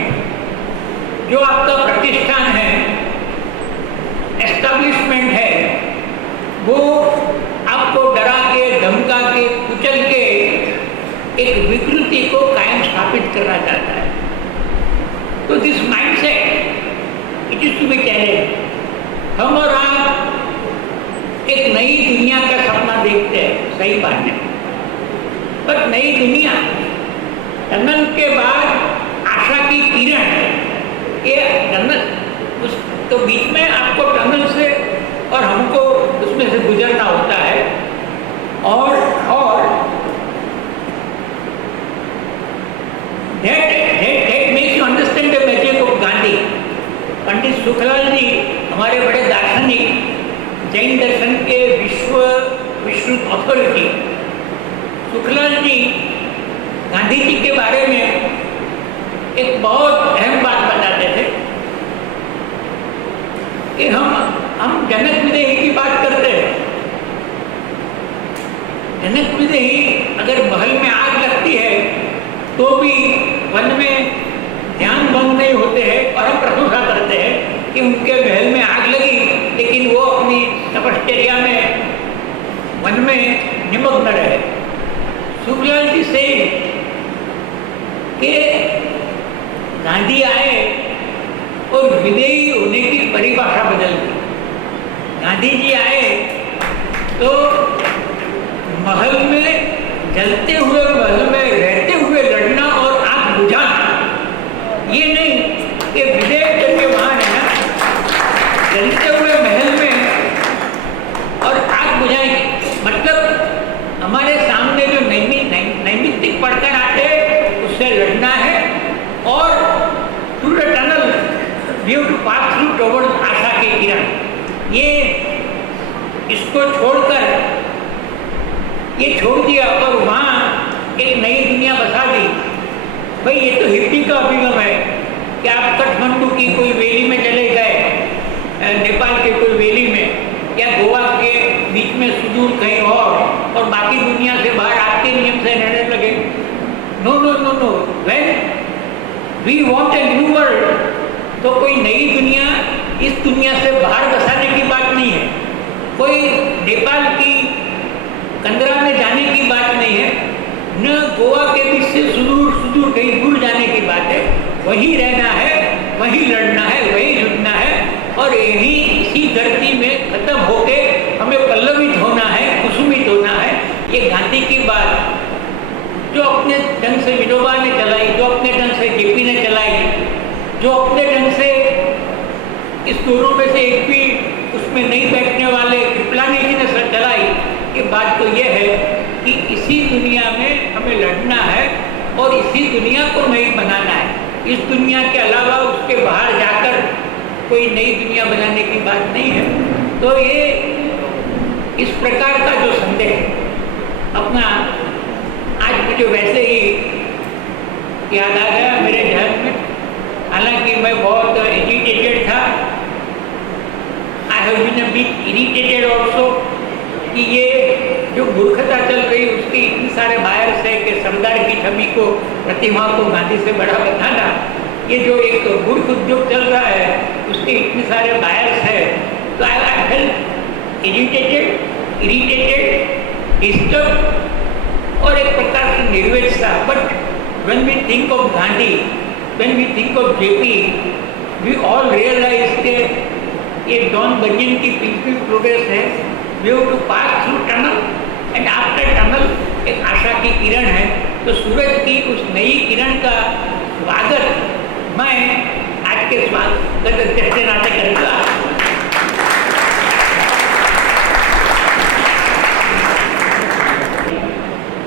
जो आपका प्रतिष्ठान है, एस्टैब्लिशमेंट है, वो आपको डरा के, धमका के, कुचल के एक विकृति को कायम स्थापित करना चाहता है। तो this mindset it is to be challenge. हम और आप एक नई दुनिया का सपना देखते हैं, सही बात है, पर नई दुनिया टनल के बाद आशा की किरण, ये टनल उस तो बीच में आपको टनल से और हमको उसमें से गुजरना होता है। और that makes you understand the magic of Gandhi। पंडित सुखलाल जी हमारे बड़े दार्शनिक, जैन दर्शन के विश्व अथॉरिटी सुखलाल जी गांधी जी के बारे में एक बहुत अहम बात बताते थे कि हम जनक विदेही की बात करते हैं। जनक विदेही अगर महल में आग लगती है तो भी वन में ध्यान भंग नहीं होते हैं और हम प्रशंसा करते हैं कि उनके महल में आग लगी, लेकिन वो अपनी तपश्चर्या में वन में निमग्न रहे। सुखलाल जी से कि गांधी आए और विदेही होने की परिभाषा बदल दी। गांधी जी आए तो महल में, जलते हुए महल में रहते हुए लड़ना और आग बुझाना, ये नहीं कि विदेह करके वहाँ रहना, जलते हुए महल में और आग बुझाएंगे। मतलब हमारे सामने जो नैमित्तिक पढ़कर आते उससे लड़ना है और through the tunnel we have to pass through towards आशा के किरण। ये इसको छोड़कर ये छोड़ दिया और वहाँ एक नई दुनिया बसा दी। भाई ये तो हिप्पी का अभिगम है कि आप काठमांडू की कोई वैली में चले गए, नेपाल के कोई वैली में या गोवा के बीच में सुदूर कहीं और बाकी दुनिया से बाहर आपके नियम से रहने लगे। No no no no, when we want a new world, तो कोई नई दुनिया इस दुनिया से बाहर बसाने की बात नहीं है, कोई नेपाल की कंदरा में जाने की बात नहीं है, न गोवा के बीच से सुदूर कहीं दूर जाने की बात है। वहीं रहना है वहीं लड़ना है, वहीं जुटना है और यही इसी धरती में खत्म होके हमें पल्लवित होना है, कुसुमित होना है। ये गांधी की बात जो अपने ढंग से विनोबा ने चलाई, जो अपने ढंग से जेपी ने चलाई, जो अपने ढंग से इस दोनों में से एक भी उसमें नहीं बैठने वाले कृपलानी जी ने सर चलाई। ये बात तो ये है कि इसी दुनिया में हमें लड़ना है और इसी दुनिया को नहीं बनाना है। इस दुनिया के अलावा उसके बाहर जाकर कोई नई दुनिया बनाने की बात नहीं है। तो ये इस प्रकार का जो संदेश अपना आज मुझे वैसे ही याद आ गया मेरे ध्यान में। हालांकि मैं बहुत एजिटेटेड था, I have been a bit irritated also कि ये जो मूर्खता चल रही उसकी इतने सारे बायर्स है कि सरदार की छवि को, प्रतिमा को गांधी से बड़ा बताना, ये जो एक मूर्ख उद्योग चल रहा है उसके इतने सारे बायर्स है। तो आई फेल्ट इरिटेटेड, डिस्टर्ब और एक प्रकार से निर्वेद था। But when we think of Gandhi, when we think of JP, we all realize कि ये डॉन बर्जिन की पीसफुल प्रोग्रेस है। We have to pass through tunnel and after tunnel एक आशा की किरण है। तो सूरज की उस नई किरण का स्वागत मैं आज के स्वागत अध्यक्ष के नाते करूँगा।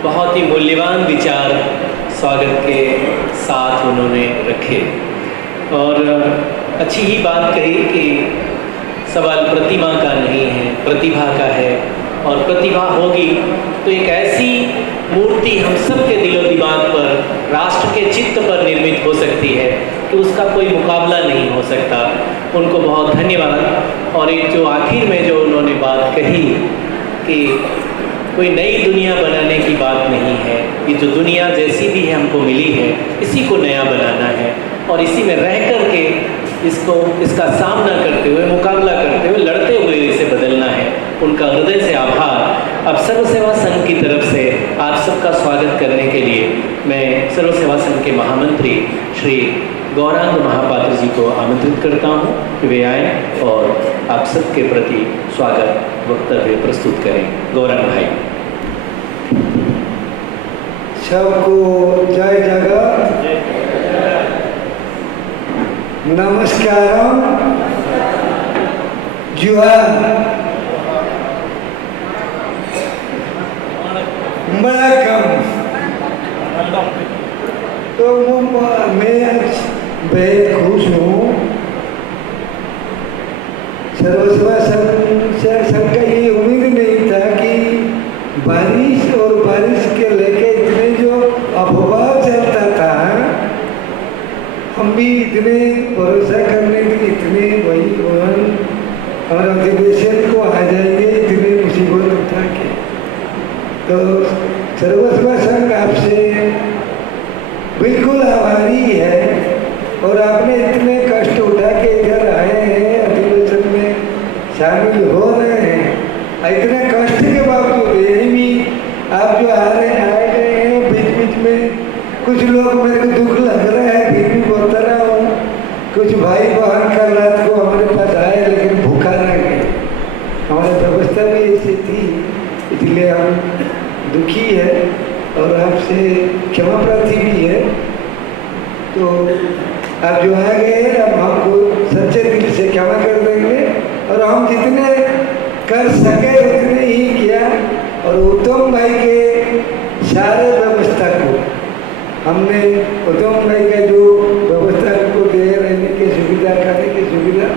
बहुत ही मूल्यवान विचार स्वागत के साथ उन्होंने रखे और अच्छी ही बात कही कि सवाल प्रतिमा का नहीं है, प्रतिभा का है। और प्रतिभा होगी तो एक ऐसी मूर्ति हम सब के दिलो दिमाग पर, राष्ट्र के चित्त पर निर्मित हो सकती है कि उसका कोई मुकाबला नहीं हो सकता। उनको बहुत धन्यवाद। और एक जो आखिर में जो उन्होंने बात कही कि कोई नई दुनिया बनाने की बात नहीं है, ये जो दुनिया जैसी भी है हमको मिली है इसी को नया बनाना है और इसी में रह कर के इसका सामना करते हुए, मुकाबला करते हुए, लड़ते हुए इसे बदलना है। उनका हृदय से आभार। अब सर्व सेवा संघ की तरफ से आप सबका स्वागत करने के लिए मैं सर्व सेवा संघ के महामंत्री श्री गौरांग महापात्र जी को आमंत्रित करता हूँ कि वे आएँ और आप सबके प्रति स्वागत वक्तव्य प्रस्तुत करें। गौरांग भाई। सबको जय जगत, नमस्कारम, जुहार, वणक्कम। तो मैं आज बेहद खुश हूँ। सर्वसेवा संघ का ये उम्मीद नहीं था कि बारिश और बारिश के लेके इतने जो अफवाह चलता था, हम भी इतने भरोसा करने के इतने वही और अधिवेशन को आ जाएंगे इतने मुसीबत उठा के। तो सर्वसेवा संघ आपसे बिल्कुल आभारी है और आपने इतने कष्ट उठा के इधर आए हैं, अधिवेशन में शामिल हो रहे हैं। इतने कष्ट के बावजूद यही भी आप जो आए गए हैं, बीच बीच में कुछ लोग मेरे को दुख लग रहा है, फिर भी बोलता रहा हूँ। कुछ भाई बहन कल रात को हमारे पास आए लेकिन भूखा रह गए। हमारी व्यवस्था भी ऐसी थी, इसलिए हम दुखी है और आपसे क्षमा प्रार्थी भी है। तो आप जो आ गए हम आपको सच्चे दिल से क्षमा कर देंगे और हम जितने कर सके उतने ही किया। और उत्तम भाई के सारे व्यवस्था को हमने, उत्तम भाई का जो व्यवस्था को दे रहने की सुविधा, खाने की सुविधा,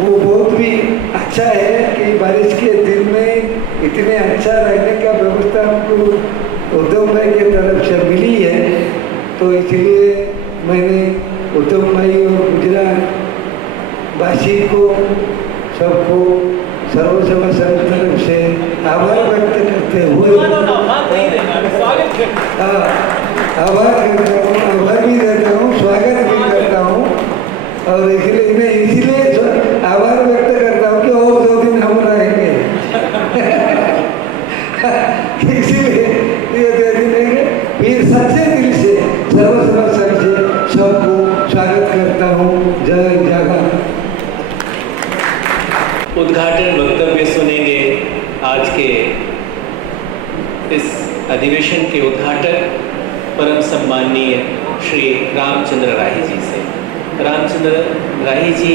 वो बहुत भी अच्छा है कि बारिश के दिन में इतने अच्छा रहने का व्यवस्था हमको उद्धव भाई की तरफ से मिली है। तो इसलिए मैंने उद्धव भाई और गुजरात वासी को सबको सर्व सेवा संघ तरफ से आभार व्यक्त करते हुए आभार भी देता हूँ, स्वागत भी करता हूँ। और इसलिए मैं आभार व्यक्त करता हूँ कि और 2 दिन हम रहेंगे इसीलिए ये 2 दिन रहेंगे। फिर सच्चे दिल से सर्व सेवा संघ से सबको स्वागत करता हूँ। उद्घाटन वक्तव्य सुनेंगे आज के इस अधिवेशन के उद्घाटक परम सम्माननीय श्री रामचंद्र राही जी से। रामचंद्र राही जी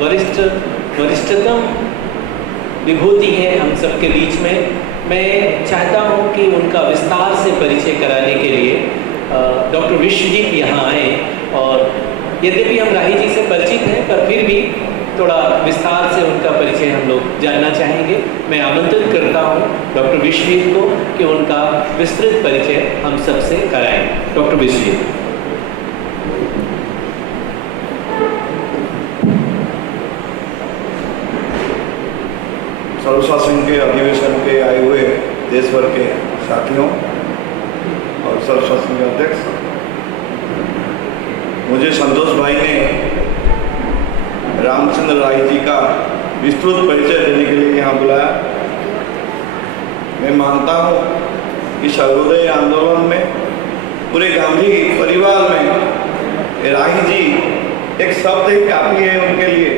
वरिष्ठतम विभूति है हम सबके बीच में। मैं चाहता हूं कि उनका विस्तार से परिचय कराने के लिए डॉक्टर विश्वजीत यहाँ आए, और यद्यपि हम राही जी से परिचित हैं पर फिर भी थोड़ा विस्तार से उनका परिचय हम लोग जानना चाहेंगे। मैं आमंत्रित करता हूं डॉक्टर विश्वजीत को कि उनका विस्तृत परिचय हम सबसे कराएं। डॉक्टर विश्वजीत। सर्वशासन के अधिवेशन के आए हुए देश भर के साथियों और सर्वशासन के अध्यक्ष, मुझे संतोष भाई ने रामचंद्र राही जी का विस्तृत परिचय देने के लिए यहाँ बुलाया। मैं मानता हूँ कि सर्वोदय आंदोलन में पूरे गांधी परिवार में राही जी एक शब्द ही काफ़ी है उनके लिए,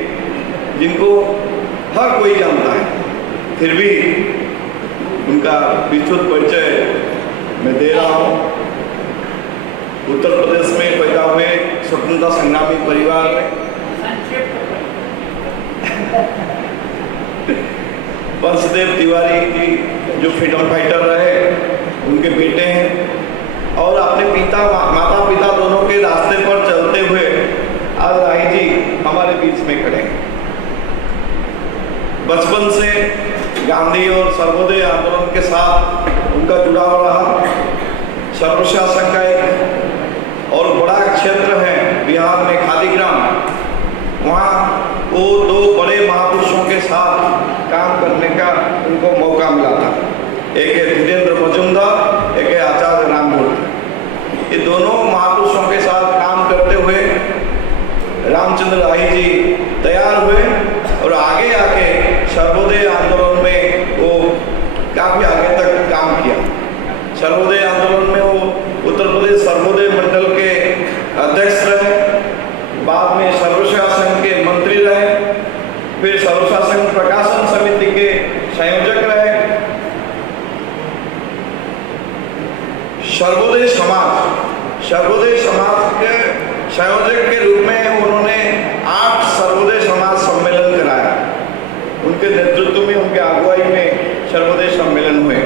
जिनको हर कोई जानता है। फिर भी उनका विस्तृत परिचय मैं दे रहा हूँ। उत्तर प्रदेश में पैदा हुए स्वतंत्रता संग्रामी परिवार में वंशदेव तिवारी जी जो फ्रीडम फाइटर रहे, उनके बेटे हैं, और अपने माता पिता दोनों के रास्ते पर चलते हुए आज राही जी हमारे बीच में खड़े हैं। बचपन से गांधी और सर्वोदय आंदोलन के साथ उनका जुड़ाव रहा। सर्वशासन का एक और बड़ा क्षेत्र है बिहार में खादीग्राम, वहाँ वो दो बड़े महापुरुषों के साथ काम करने का उनको मौका मिला था। एक है धीरेन्द्र मजूमदार, एक है आचार्य राममूर्ति। ये दोनों महापुरुषों के साथ काम करते हुए रामचंद्र राही जी तैयार हुए और आगे आके सर्वोदय आंदोलन में वो काफ़ी आगे तक काम किया। सर्वोदय आंदोलन में वो उत्तर प्रदेश सर्वोदय मंडल के अध्यक्ष रहे, बाद में सर्वशासन के मंत्री रहे, फिर सर्वशासन प्रकाशन समिति के संयोजक रहे। सर्वोदय समाज के संयोजक के रूप में उन्होंने 8 सर्वोदय समाज सम्मेलन कराया। उनके नेतृत्व में, उनके अगुवाई में सर्वोदय सम्मेलन हुए।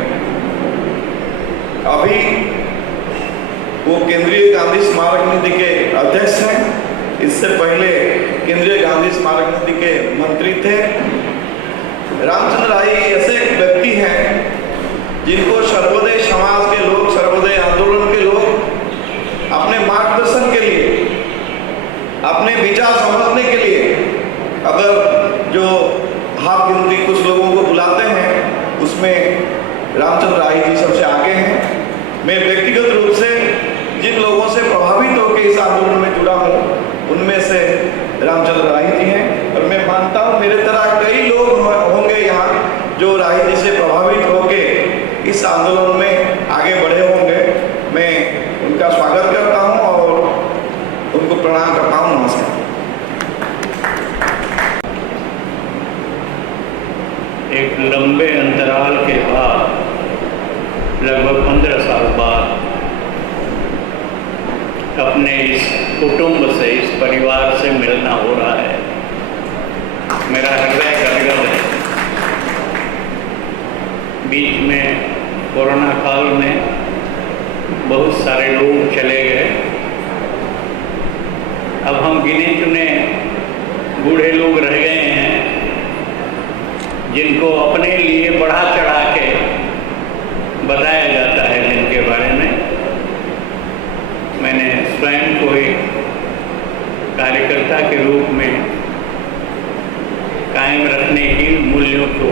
अभी वो केंद्रीय गांधी स्मारक निधि के अध्यक्ष हैं। इससे पहले केंद्रीय गांधी स्मारक निधि के मंत्री थे। रामचंद्र राही ऐसे व्यक्ति हैं जिनको सर्वोदय समाज के लोग, सर्वोदय आंदोलन के लोग अपने मार्गदर्शन के लिए, अपने विचार समझने के लिए, अगर जो हाथ गिनती कुछ लोगों को बुलाते हैं उसमें रामचंद्र राही जी सबसे आगे हैं। मैं व्यक्तिगत रूप से जिन लोगों से प्रभावित होकर इस आंदोलन में जुड़ा हूँ उनमें से रामचंद्र राही जी हैं, और मैं मानता हूँ मेरे तरह कई लोग होंगे यहाँ जो राही जी से प्रभावित होकर इस आंदोलन में आगे बढ़े होंगे। मैं उनका स्वागत करता हूँ और उनको प्रणाम करता हूँ। नमस्कार। एक लंबे अंतराल के बाद, लगभग 15 साल बाद, अपने इस कुटुंब से, इस परिवार से मिलना हो रहा है। मेरा हृदय गदगद है। बीच में कोरोना काल में बहुत सारे लोग चले गए। अब हम गिने चुने बूढ़े लोग रह गए हैं जिनको अपने लिए बढ़ा चढ़ा के बताया जाता है, जिनके बारे में मैंने स्वयं को एक कार्यकर्ता के रूप में कायम रखने की, मूल्यों को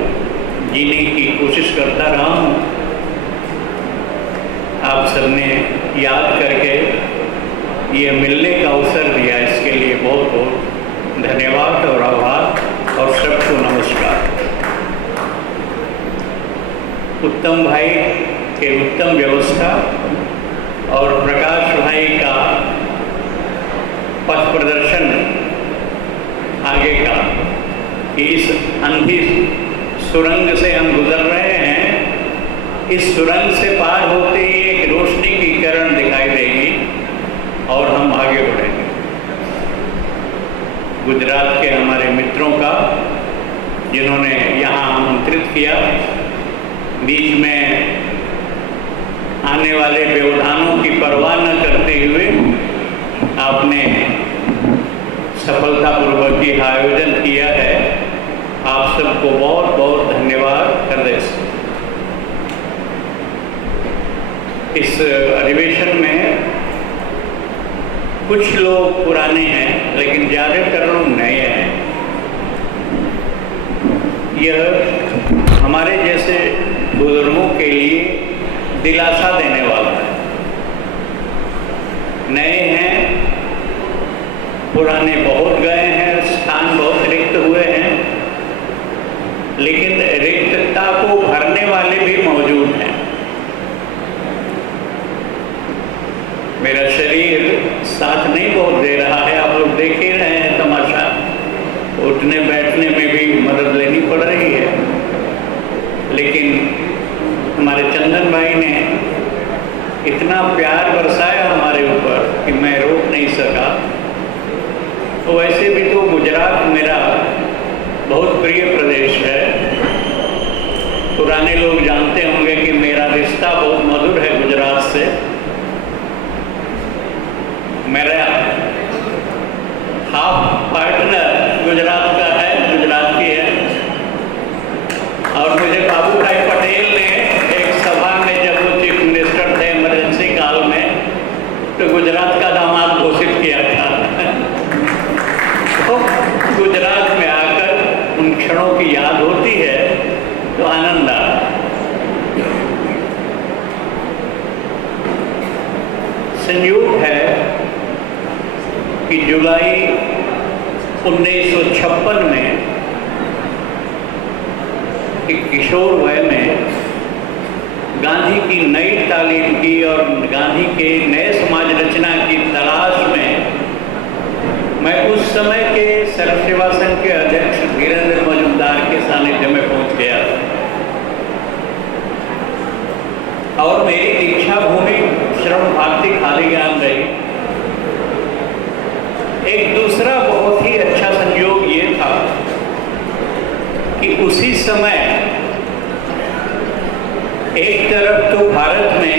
जीने की कोशिश करता रहा हूँ। आप सबने याद करके ये मिलने का अवसर दिया, इसके लिए बहुत बहुत धन्यवाद और आभार, और सबको नमस्कार। उत्तम भाई के उत्तम व्यवस्था और प्रकाश भाई का पथ प्रदर्शन आगे का कि इस अंधी सुरंग से हम गुजर रहे हैं, इस सुरंग से पार होते ही एक रोशनी की किरण दिखाई देगी और हम आगे बढ़ेंगे। गुजरात के हमारे मित्रों का, जिन्होंने यहाँ आमंत्रित किया, बीच में आने वाले व्यवधानों की परवाह न करते हुए आपने सफलतापूर्वक ये आयोजन किया है। आप सबको बहुत बहुत धन्यवाद हृदय से। इस अधिवेशन में कुछ लोग पुराने हैं, लेकिन ज़्यादातर लोग नए हैं। यह हमारे जैसे बुजुर्गों के लिए दिलासा देने वाला है। नए हैं, पुराने बहुत गए हैं, स्थान बहुत रिक्त हुए हैं, लेकिन रिक्तता को भरने वाले भी मौजूद हैं। मेरा शरीर साथ नहीं बहुत दे रहा है, आप लोग देख ही रहे हैं तमाशा। उठने बैठने में भी मदद लेनी पड़ रही है, लेकिन हमारे चंदन भाई ने इतना प्यार बरसाया हमारे ऊपर कि मैं रोक नहीं सका। तो वैसे भी तो गुजरात मेरा बहुत प्रिय प्रदेश है। पुराने लोग जानते होंगे कि मेरा रिश्ता बहुत मधुर है गुजरात से। मेरा हाफ पार्टनर गुजरात का है, गुजराती है, और मुझे बाबू भाई पटेल ने एक सभा में, जब वो चीफ मिनिस्टर थे इमरजेंसी काल में, तो गुजरात का दामाद घोषित किया था। तो गुजरात में आकर उन क्षणों की याद होती है तो आनंद आता है। संयोग है कि जुलाई 1956 में एक किशोर वय में गांधी की नई तालीम की और गांधी के नए समाज रचना की तलाश में मैं उस समय के सर्व सेवा संघ के अध्यक्ष धीरेन्द्र मजूमदार के सानिध्य में पहुंच गया और मेरी दीक्षा भूमि श्रवण भारती खाली ज्ञान रही। एक दूसरा बहुत ही अच्छा संयोग ये था कि उसी समय एक तरफ तो भारत में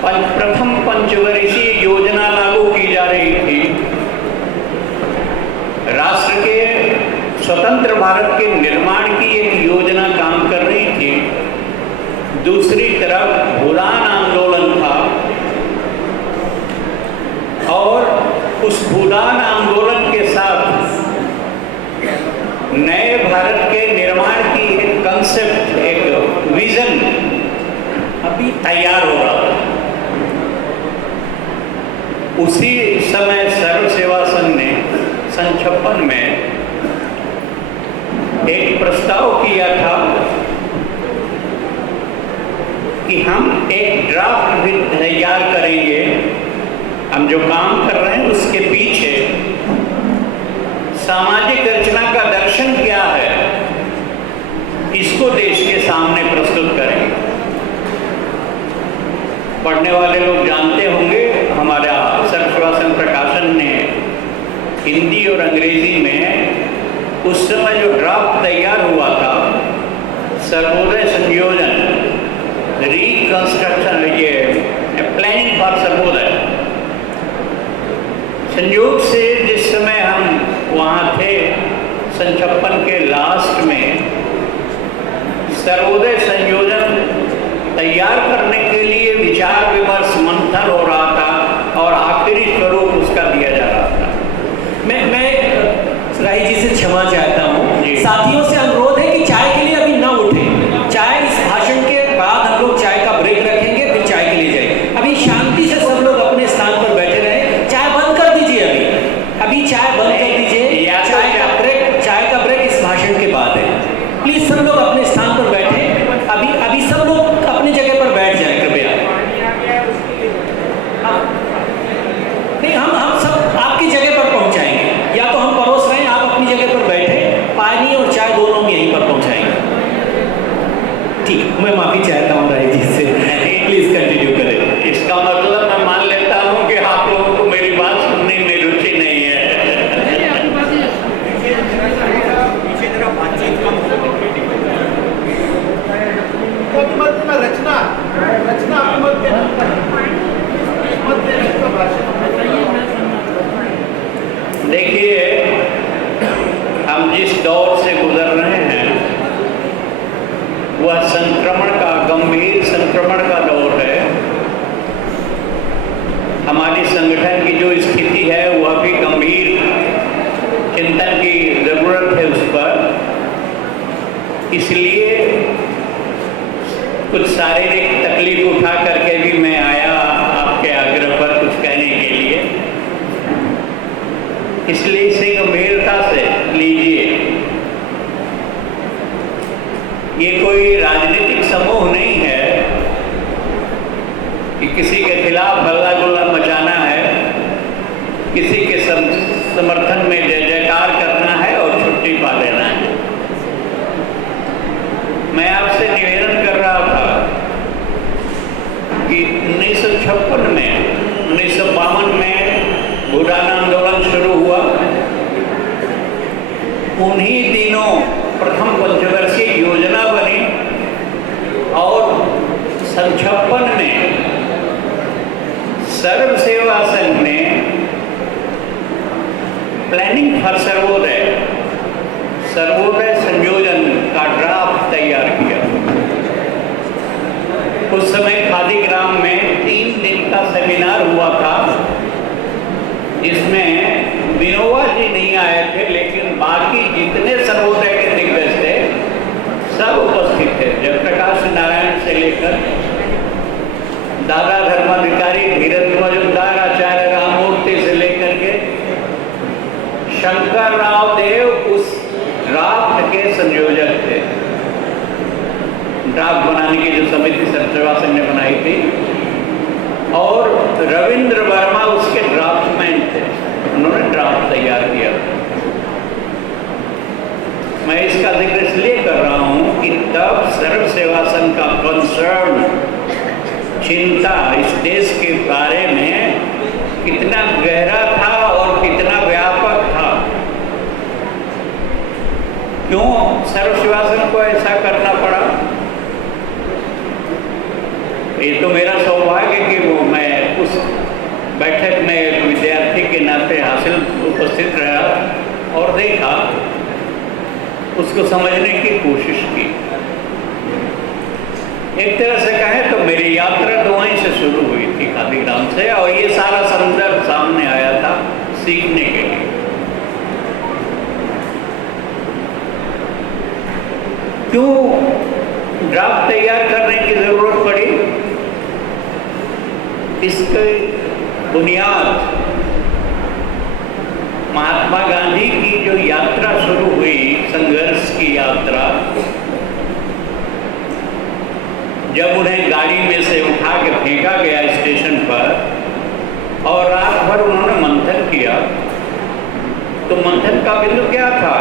प्रथम पंचवर्षीय योजना लागू की जा रही थी, राष्ट्र के स्वतंत्र भारत के निर्माण की एक योजना काम कर रही थी। दूसरी तरफ भूदान आंदोलन था और उस भूदान आंदोलन के साथ नए भारत के निर्माण की एक कंसेप्ट, एक विजन अभी तैयार हो रहा था। उसी समय सर्व सेवा संघ ने सन 56 में एक प्रस्ताव किया था कि हम एक ड्राफ्ट भी तैयार करेंगे। हम जो काम कर रहे हैं उसके पीछे सामाजिक रचना का दर्शन क्या है, इसको देश के सामने प्रस्तुत करेंगे। पढ़ने वाले लोग जानते होंगे, हमारा सर्व सेवा संघ प्रकाशन ने हिंदी और अंग्रेजी में उस समय जो ड्राफ्ट तैयार हुआ था, सर्वोदय संयोजन, रिकंस्ट्रक्शन, ये प्लानिंग फॉर सर्वोदय। संयोग से जिस समय हम वहाँ थे सन 56 के लास्ट में, सर्वोदय संयोजन तैयार करने के लिए विचार विमर्श मंथन हो रहा था और आखिरी स्वरूप उसका दिया जा रहा था। मैं राही जी से क्षमा चाहता हूँ। साथियों से अनुरोध है कि चाय के लिए अभी ना उठें। चाय इस भाषण के बाद हम लोग चाय का ब्रेक रखेंगे, फिर चाय के लिए जाएंगे। अभी शांति से सब लोग अपने स्थान पर बैठे रहें। चाय बंद कर दीजिए, अभी चाय बंद कर दीजिए। चाय का ब्रेक इस भाषण के बाद है। प्लीज सब लोग अपने स्थान पर बैठे। अभी सब लोग अपनी जगह पर बैठ जाएं कृपया। नहीं, हम सब आपकी जगह पर पहुंचाएंगे, या तो हम परोस रहे हैं, आप देखिए, हम जिस दौर से गुजर रहे हैं वह संक्रमण का, गंभीर संक्रमण का दौर है। हमारी संगठन की जो स्थिति है वह भी गंभीर चिंतन की जरूरत है उस पर। इसलिए कुछ शारीरिक तकलीफ उठा करके भी मैं आया आपके आग्रह पर कुछ कहने के लिए। इसलिए इसे गंभीरता से लीजिए। ये कोई राजनीतिक समूह नहीं है कि किसी के खिलाफ हल्ला गुल्ला मचाना है, किसी के समर्थन में जय जयकार करना है और छुट्टी पा लेना है। मैं आपसे निवेदन कर रहा था कि 1956 में, 1952 में भूटान आंदोलन शुरू हुआ। उन्हीं दिनों प्रथम पंचवर्षीय योजना बनी और 1956 में सर्व सेवा संघ ने प्लानिंग फॉर सर्वोदय संयोजन का ड्राफ्ट तैयार किया। उस समय खादी ग्राम में 3 दिन का सेमिनार हुआ था, जिसमें विनोबा जी नहीं आए थे, लेकिन बाकी जितने सर्वोदय के दिग्गज थे सब उपस्थित थे। जयप्रकाश नारायण से लेकर दादा धर्माधिकारी, धीरज मजुमदार, आचार्य राममूर्ति से लेकर के शंकर राव देव उस ड्राफ्ट के संयोजक थे। ड्राफ्ट बनाने की जो समिति सेवा संघ ने बनाई थी, और रविंद्र वर्मा उसके ड्राफ्टमैन थे। उन्होंने ड्राफ्ट तैयार किया। मैं इसका जिक्र इसलिए कर रहा हूं कि तब सर्व सेवा संघ का कंसर्न, चिंता इस देश के बारे में कितना गहरा था और कितना व्यापक था। क्यों सर्व सेवा संघ को ऐसा करना पड़ा? ये तो मेरा सौभाग्य कि वो मैं उस बैठक में एक विद्यार्थी के नाते हासिल उपस्थित रहा और देखा, उसको समझने की कोशिश की। एक तरह से कहें तो मेरी यात्रा तो वहीं से शुरू हुई थी, खादी ग्राम से, और ये सारा संदर्भ सामने आया था सीखने के लिए। क्यों ड्राफ्ट तैयार करने की जरूरत पड़ी? इसकी बुनियाद महात्मा गांधी की जो यात्रा शुरू हुई, संघर्ष की यात्रा, जब उन्हें गाड़ी में से उठा के फेंका गया स्टेशन पर और रात भर उन्होंने मंथन किया, तो मंथन का बिंदु क्या था?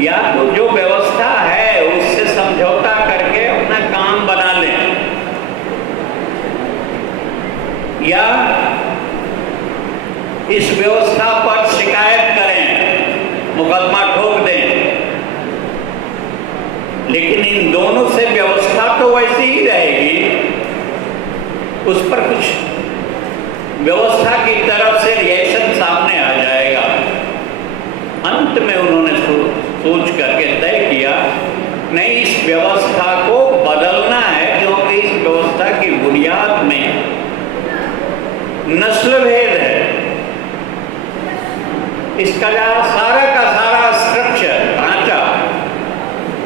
या तो जो व्यवस्था है उससे समझौता करके अपना काम बना लें, या इस व्यवस्था पर शिकायत करें, मुकदमा ठोक दें। लेकिन इन दोनों से व्यवस्था तो वैसी ही रहेगी, उस पर कुछ व्यवस्था की तरफ से रिएक्शन सामने आ जाएगा। अंत में उन्होंने सोच करके तय किया, नहीं, इस व्यवस्था को बदलना है, क्योंकि इस व्यवस्था की बुनियाद में नस्ल भेद है। इसका सारा का सारा स्ट्रक्चर, ढांचा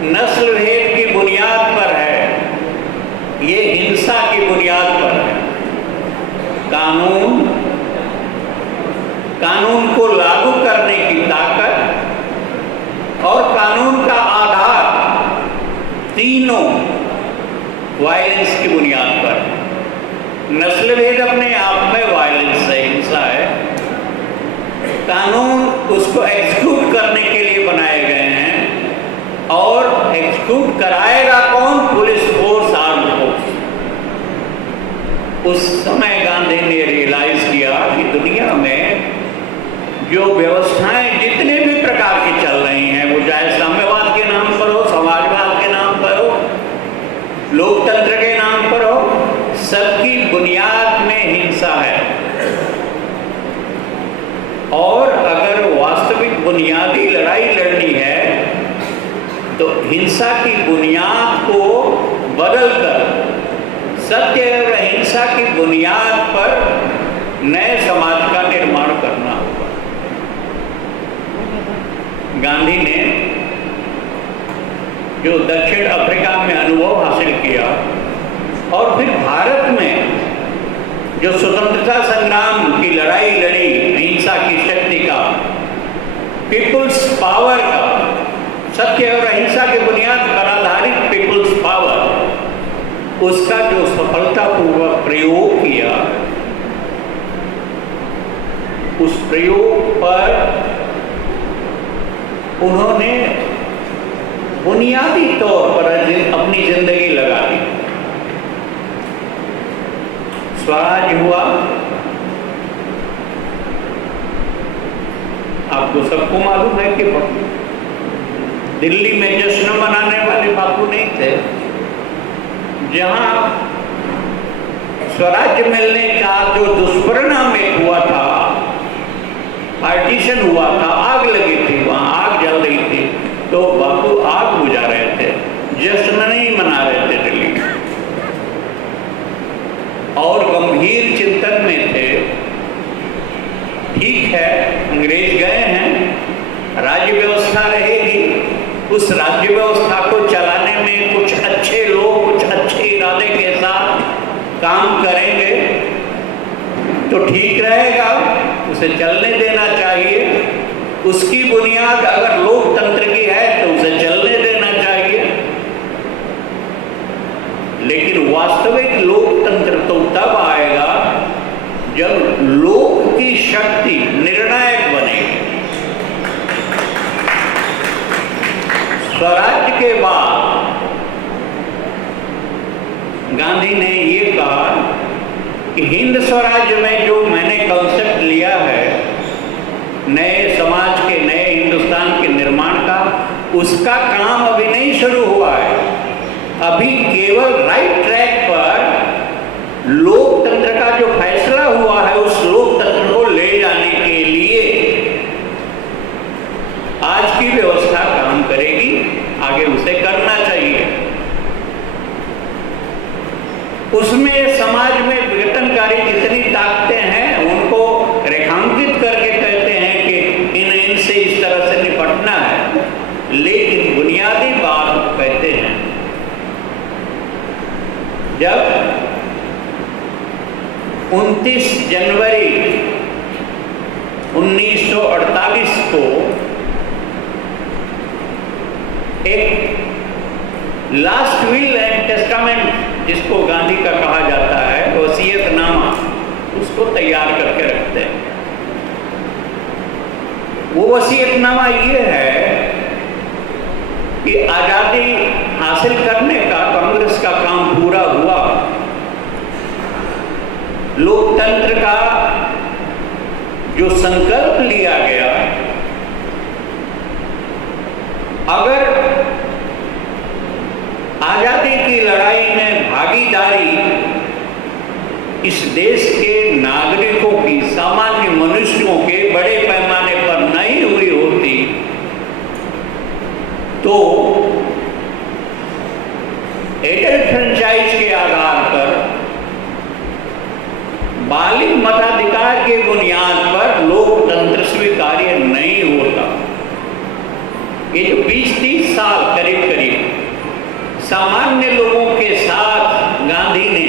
नस्ल भेद की बुनियाद पर है, ये हिंसा की बुनियाद पर है। कानून को लागू करने की ताकत और कानून का आधार तीनों वायलेंस की बुनियाद पर है। नस्ल भेद अपने आप में वायलेंस है, हिंसा है। कानून उसको एग्जीक्यूट करने के लिए बनाए गए हैं, और एग्जीक्यूट कराएगा कौन? Police force, arm force. उस समय गांधी ने रियलाइज किया कि दुनिया में जो व्यवस्थाएं जितने भी प्रकार की चल रही हैं, वो चाहे साम्यवाद के नाम पर हो, समाजवाद के नाम पर हो, लोकतंत्र के नाम पर हो, सबकी बुनियाद में हिंसा है। और बुनियादी लड़ाई लड़नी है तो हिंसा की बुनियाद को बदलकर सत्य और अहिंसा की बुनियाद पर नए समाज का निर्माण करना होगा। गांधी ने जो दक्षिण अफ्रीका में अनुभव हासिल किया और फिर भारत में जो स्वतंत्रता संग्राम की लड़ाई लड़ी, अहिंसा की शक्ति का, पीपुल्स पावर का, सत्य और अहिंसा की बुनियाद पर आधारित पीपुल्स पावर, उसका जो सफलतापूर्वक प्रयोग किया, उस प्रयोग पर उन्होंने बुनियादी तौर पर अपनी जिंदगी लगा दी। स्वराज हुआ, आपको सबको मालूम है कि दिल्ली में जश्न मनाने वाले बापू नहीं थे। जहां स्वराज्य मिलने का जो दुष्परिणाम एक हुआ था, पार्टीशन हुआ था, आग लगी थी, वहां आग जल रही थी, तो बापू आग बुझा रहे थे, जश्न नहीं मना रहे थे दिल्ली में, और गंभीर चिंतन में थे। ठीक है, अंग्रेज गए हैं, राज्य व्यवस्था रहेगी, उस राज्य व्यवस्था को चलाने में कुछ अच्छे लोग कुछ अच्छे इरादे के साथ काम करेंगे तो ठीक रहेगा, उसे चलने देना चाहिए। उसकी बुनियाद अगर लोकतंत्र की है तो उसे चलने देना चाहिए। लेकिन वास्तविक लोकतंत्र तो तब आएगा जब लोक की शक्ति निर्णायक बनेगी। स्वराज्य के बाद गांधी ने ये कहा कि हिंद स्वराज्य में जो मैंने कॉन्सेप्ट लिया है नए समाज के, नए हिंदुस्तान के निर्माण का, उसका काम अभी नहीं शुरू हुआ है। अभी केवल राइट ट्रैक पर लोकतंत्र का जो फैसला हुआ है उस लोकतंत्र को ले जाने के लिए आज की व्यवस्था काम करेगी, आगे उसे करना चाहिए। उसमें समाज में विघटनकारी जितनी ताकतें हैं उनको रेखांकित करके कहते हैं कि इनसे इस तरह से निपटना है, लेकिन बुनियादी बात कहते हैं जब 29 जनवरी 1948 को एक लास्ट विल एंड टेस्टामेंट जिसको गांधी का कहा जाता है, वसीयतनामा, उसको तैयार करके रखते हैं। वो वसीयतनामा ये है कि आजादी हासिल करने का कांग्रेस का काम पूरा हुआ, लोकतंत्र का जो संकल्प लिया गया, अगर आजादी की लड़ाई में भागीदारी इस देश के नागरिकों की, सामान्य मनुष्यों के बड़े पैमाने पर नहीं हुई होती तो एडल्ट फ्रेंचाइज के आधार पर, बालिग मताधिकार के बुनियाद पर लोकतंत्र स्वीकार्य नहीं होता। ये जो 20-30 साल करीब करीब सामान्य लोगों के साथ गांधी ने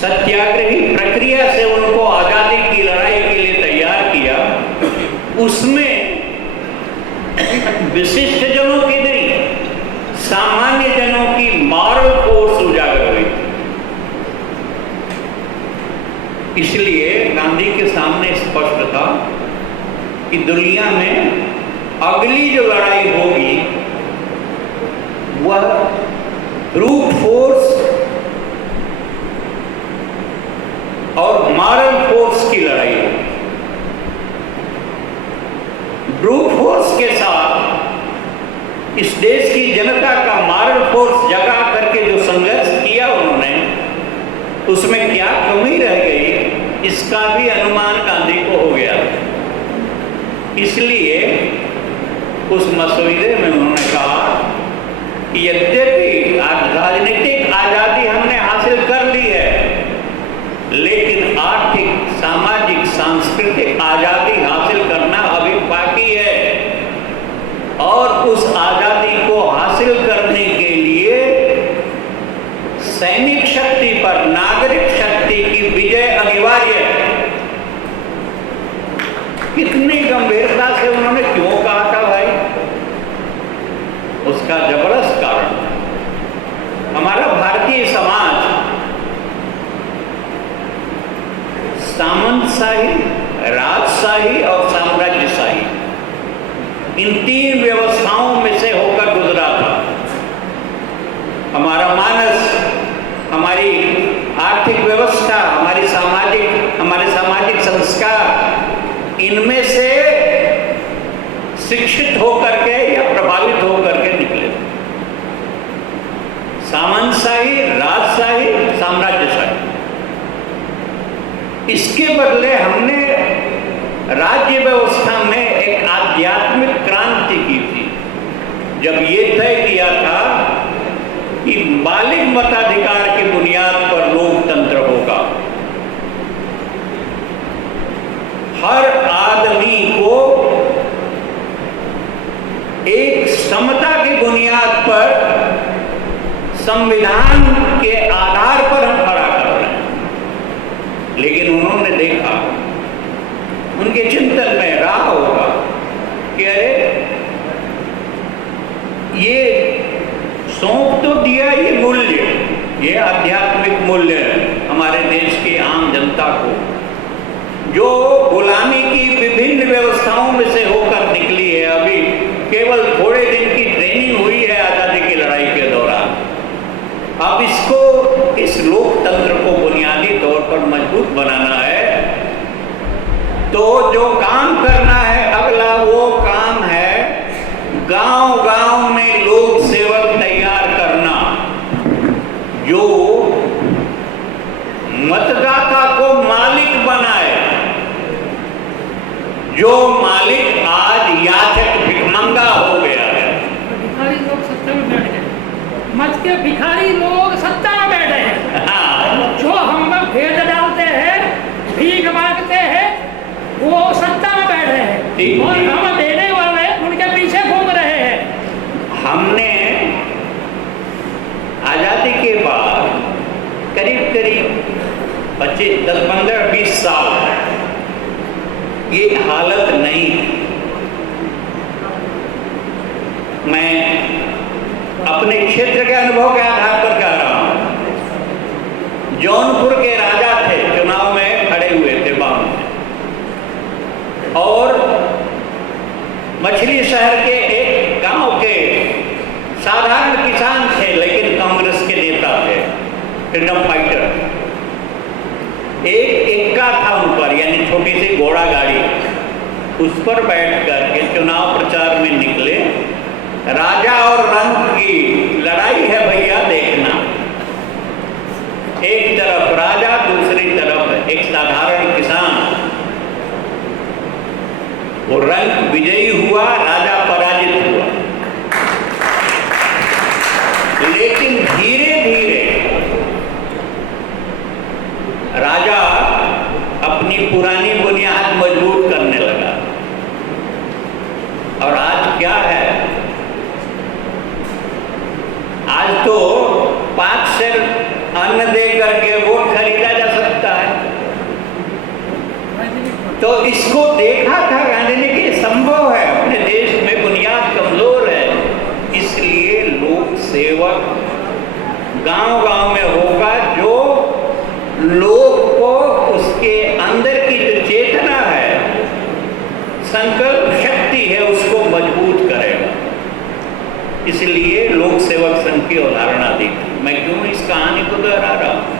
सत्याग्रही प्रक्रिया से उनको आजादी की लड़ाई के लिए तैयार किया, उसमें विशिष्ट जनों की नहीं, सामान्य जनों की मॉरल फोर्स उजागर हुई। इसलिए गांधी के सामने स्पष्ट था कि दुनिया में अगली जो लड़ाई होगी वह ब्रूट फोर्स और मॉरल फोर्स की लड़ाई होगी। ब्रूट फोर्स के साथ इस देश की जनता का मॉरल फोर्स जगा करके जो संघर्ष किया उन्होंने, उसमें क्या कमी रह गई इसका भी अनुमान गांधी को हो गया। इसलिए उस मसौदे में उन्होंने कहा कि यद्यपि राजनीतिक आज़ादी हमने हासिल कर ली है, लेकिन आर्थिक, सामाजिक, सांस्कृतिक आज़ादी हासिल करना अभी बाकी है। और उस आज़ादी को हासिल करने के लिए सैनिक शक्ति पर नागरिक शक्ति की विजय अनिवार्य है। कितनी गंभीरता से उन्होंने क्यों कहा था भाई? उसका जबरदस्त कारण हमारा भारतीय समाज सामंतशाही, राजशाही और साम्राज्यशाही, इन तीन व्यवस्थाओं में से होकर गुजरा था। हमारा मानस, हमारी आर्थिक व्यवस्था, हमारे सामाजिक संस्कार, इनमें से शिक्षित होकर के या प्रभावित होकर के निकले। सामंतशाही, राजशाही, साम्राज्यशाही। इसके बदले हमने राज्य व्यवस्था में एक आध्यात्मिक क्रांति की थी, जब ये तय किया था कि बालिग मताधिकार की बुनियाद पर लोकतंत्र होगा। हर आदमी को एक समता की बुनियाद पर संविधान के आधार पर हम खड़ा कर रहे हैं। लेकिन उन्होंने देखा, उनके चिंतन में रहा होगा कि अरे ये सौंप तो दिया ये मूल्य, ये आध्यात्मिक मूल्य हमारे देश की आम जनता को, जो गुलामी की विभिन्न व्यवस्थाओं में से होकर निकली है। अभी केवल थोड़े दिन की ट्रेनिंग हुई है आज़ादी की लड़ाई के दौरान। अब इसको, इस लोकतंत्र को बुनियादी तौर पर मजबूत बनाना है, तो जो काम करना है अगला, वो काम है गांव-गांव में लोक सेवक तैयार करना, जो मतदाता को मालिक बनाए। जो मालिक आज याचक भिखमंगा हो गया है। भिखारी लोग सत्ता में बैठ गए, मत के भिखारी लोग सत्ता में बैठे हैं। हाँ। जो हम में भेद डालते हैं, भीख मांगते हैं, वो सत्ता में बैठे हैं, और हम देने वाले उनके पीछे घूम रहे हैं। हमने आजादी के बाद करीब 25, 10, 15, 20 साल ये हालत नहीं। मैं अपने क्षेत्र के अनुभव के आधार पर कह रहा हूं। जौनपुर के राजा थे, चुनाव में खड़े हुए थे बावन में, और मछली शहर के एक गांव के साधारण किसान थे, लेकिन कांग्रेस के नेता थे, फ्रीडम फाइटर। एक एक्का था उन पर, यानी छोटी सी घोड़ा गाड़ी, उस पर बैठ कर के चुनाव प्रचार में निकले। राजा और रंग की लड़ाई है भैया, देखना। एक तरफ राजा, दूसरी तरफ एक साधारण किसान। वो रंग विजयी हुआ, राजा पराजित हुआ। लेकिन धीरे धीरे राजा अपनी पुरानी बुनियाद मजबूत करने लगा। और आज क्या है? आज तो 5 सेर अन्न दे करके वोट खरीदा जा सकता है। तो इसको देखा था गांधी ने कि संभव है, अपने देश में बुनियाद कमजोर है, इसलिए लोक सेवक गांव-गांव में होगा, जो लोग को उसके अंदर की जो चेतना है, संकल्प शक्ति है, उसको मजबूत करेगा। इसलिए लोक सेवक संघ की अवधारणा दी। मैं क्यों इस कहानी को दोहरा रहा हूं?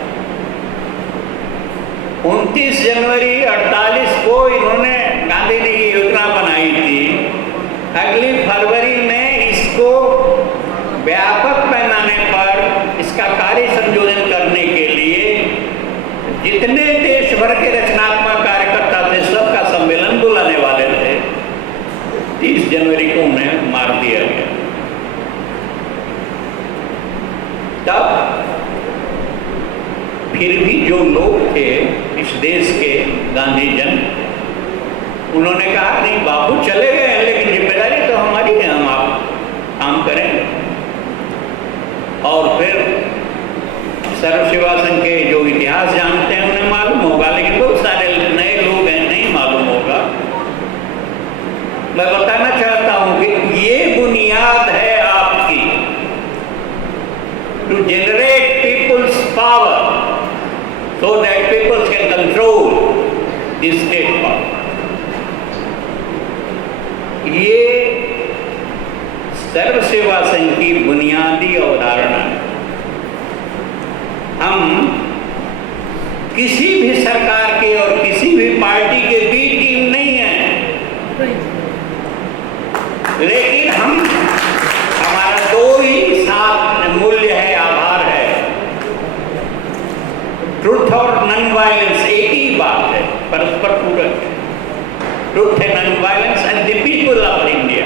29 जनवरी 48 को इन्होंने, गांधी ने ये योजना बनाई थी। अगली फरवरी में इसको व्यापक पैमाने पर इसका कार्य संयोजन करने के लिए जितने देश भर के रचनात्मक कार्यकर्ता थे, सबका सम्मेलन बुलाने वाले थे। गांधी जन, उन्होंने कहा नहीं बापू चले गए हैं लेकिन जिम्मेदारी तो हमारी है, हम आप काम करेंगे। और फिर सर्व सेवा संघ के जो इतिहास जानते हैं उन्हें मालूम होगा, लेकिन बहुत सारे नए लोग हैं नहीं मालूम होगा। मैं बताना चाहता हूं कि ये बुनियाद है आपकी, to generate people's power so that people can control the state power। ये सर्व सेवा संघ की बुनियादी अवधारणा है। हम किसी भी सरकार के और किसी भी पार्टी के बी टीम नहीं है, लेकिन हमारा दो ही साथ मूल्य है, आभार है। ट्रुथ और नॉन वायलेंस एक ही बात है, परस्पर पूरक है। ट्रुथ है non violence and the people of India.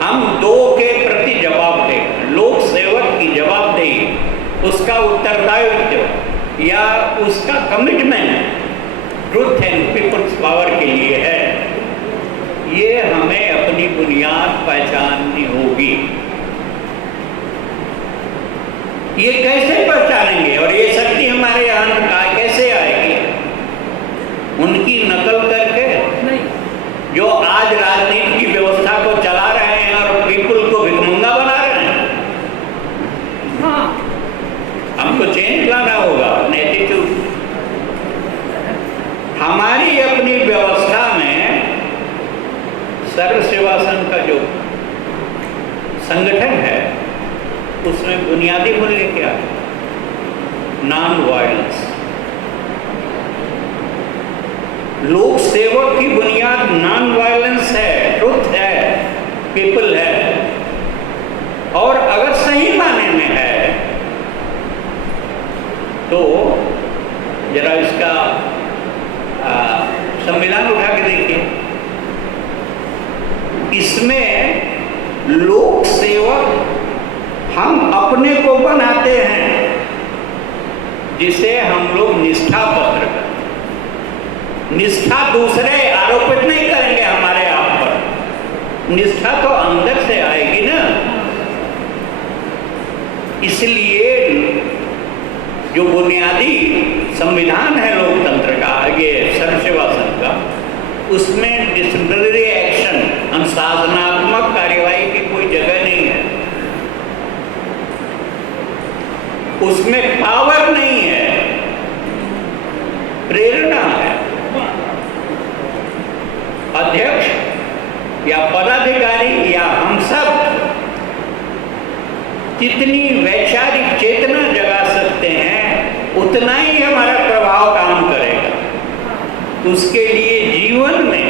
हम दो के प्रति जवाबदेह, लोक सेवक की जवाबदेही, उसका उत्तरदायित्व या उसका commitment truth and peoples power के लिए है। ये हमें अपनी बुनियाद पहचाननी होगी। ये कैसे पहचानेंगे और ये शक्ति हमारे यहाँ कैसे आएगी? उनकी नकल करके नहीं, जो आज राजनीति की व्यवस्था को चला रहे हैं और पीपल को भिखमंगा बना रहे हैं। हाँ, हमको चेंज लाना होगा एटीट्यूड। हमारी अपनी व्यवस्था में सर्व सेवा संघ का जो संगठन है उसमें बुनियादी मूल्य क्या है? Non violence. लोक सेवक की बुनियाद नॉन वायलेंस है, ट्रुथ है, पीपल है। और अगर सही माने में है तो जरा इसका संविधान उठा के देखिए। इसमें लोक सेवक हम अपने को बनाते हैं, जिसे हम लोग निष्ठा पत्र करते। निष्ठा दूसरे आरोपित नहीं करेंगे हमारे आप पर, निष्ठा तो अंदर से आएगी ना। इसलिए जो बुनियादी संविधान है लोकतंत्र का, ये सर्व सेवा संघ का, उसमें डिसिप्लिनरी एक्शन, अनुशासनात्मक कार्यवाही की कोई जगह नहीं है। उसमें पावर नहीं है, प्रेरणा है। अध्यक्ष या पदाधिकारी या हम सब जितनी वैचारिक चेतना जगा सकते हैं उतना ही हमारा प्रभाव काम करेगा। उसके लिए जीवन में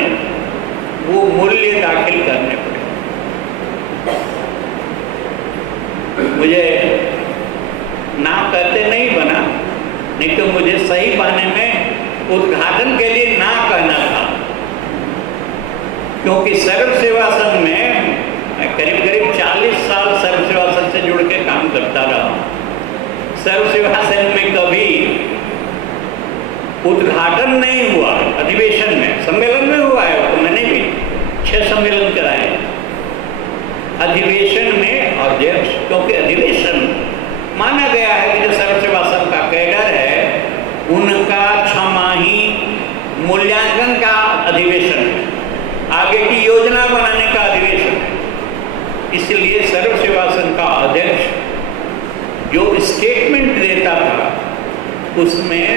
वो मूल्य दाखिल करने पड़े। मुझे ना कहते नहीं बना, नहीं तो मुझे सही माने में उद्घाटन के लिए ना कहना था, क्योंकि सर्व सेवा संघ में करीब करीब 40 साल सर्व सेवा संघ से जुड़ के काम करता रहा। सर्व सेवा संघ में कभी उद्घाटन नहीं हुआ, अधिवेशन में, सम्मेलन में हुआ है, तो मैंने भी 6 सम्मेलन कराए। अधिवेशन में अध्यक्ष, क्योंकि अधिवेशन माना गया है कि जो सर्व सेवा संघ का कैडर है उनका 6 माही मूल्यांकन का अधिवेशन है, आगे की योजना बनाने का अधिवेशन है। इसलिए सर्व सेवा संघ का अध्यक्ष जो स्टेटमेंट देता था उसमें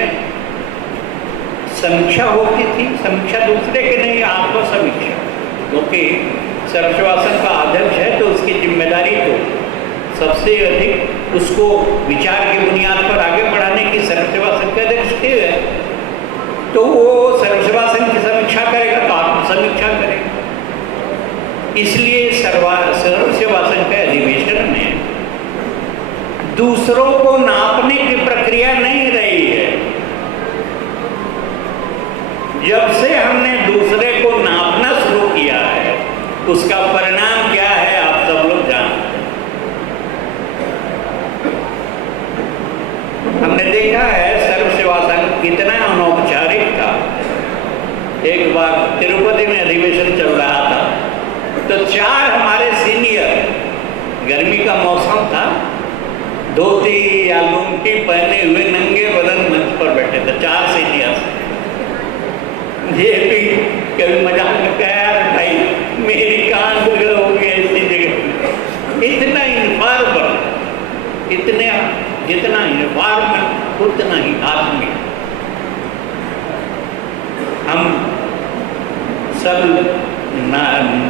समीक्षा होती थी। समीक्षा दूसरे के नहीं, आत्म समीक्षा, क्योंकि सर्व सेवा संघ का अध्यक्ष है तो उसकी जिम्मेदारी तो सबसे अधिक उसको विचार की बुनियाद पर आगे बढ़ाने की सर्व सेवा संघ का अध्यक्ष है। तो वो सर्व सेवा संघ की समीक्षा करेगा तो आत्म समीक्षा करेगा। इसलिए सर्व सेवा संघ के अधिवेशन में दूसरों को नापने की प्रक्रिया नहीं रही है। जब से हमने दूसरे को नापना शुरू किया है उसका परिणाम क्या है आप सब लोग जानते हैं। हमने देखा है सर्व सेवा संघ कितना अनौपचारिक एक बार तिरुपति में अधिवेशन चल रहा था, तो 4 हमारे सीनियर, गर्मी का मौसम था, धोती या लुंगी पहने हुए नंगे बदन मंच पर बैठे थे, 4 सीनियर। ये भी कभी मजाक में कहा, भाई मेरी कान हो गई ऐसी जगह। इतना इन्वायरमेंट, जितना इन्वायरमेंट उतना ही आदमी। हम सब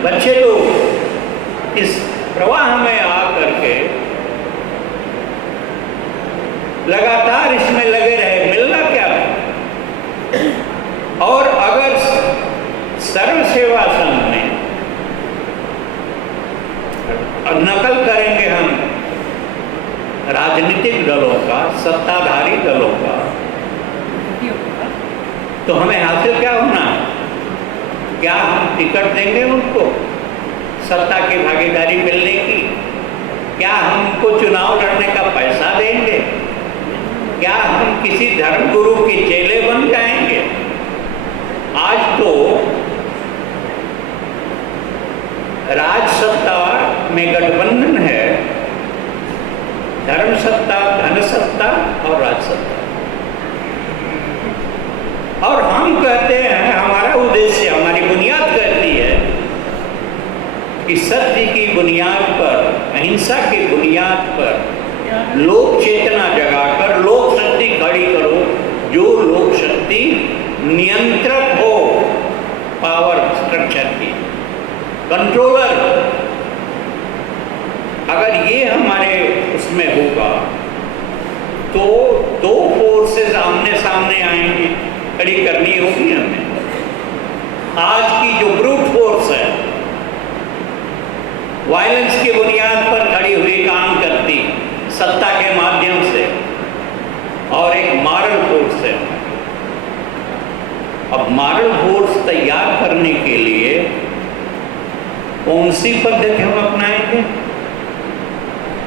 बच्चे लोग इस प्रवाह में आकर के लगातार इसमें लगे रहे, मिलना क्या था। और अगर सर्व सेवा संघ में नकल करेंगे हम राजनीतिक दलों का, सत्ताधारी दलों का, तो हमें हासिल क्या होना? क्या हम टिकट देंगे उनको सत्ता की भागीदारी मिलने की? क्या हम उनको चुनाव लड़ने का पैसा देंगे? क्या हम किसी धर्मगुरु के चेले बन जाएंगे? आज तो राज सत्ता में गठबंधन है, धर्म सत्ता, धन सत्ता और राज सत्ता। और हम कहते हैं, हमारा उद्देश्य, हमारी बुनियाद कहती है कि सत्य की बुनियाद पर, अहिंसा की बुनियाद पर लोक चेतना जगाकर लोक शक्ति खड़ी करो, जो लोक शक्ति नियंत्रक हो पावर स्ट्रक्चर की, कंट्रोलर। अगर ये हमारे उसमें होगा तो 2 फोर्सेस आमने सामने आएंगी, खड़ी करनी होगी हमें। आज की जो ब्रूट फोर्स है, वायलेंस की बुनियाद पर खड़ी हुई काम करती सत्ता के माध्यम से, और एक मॉरल फोर्स है। अब मॉरल फोर्स तैयार करने के लिए कौन सी पद्धति हम अपनाएंगे?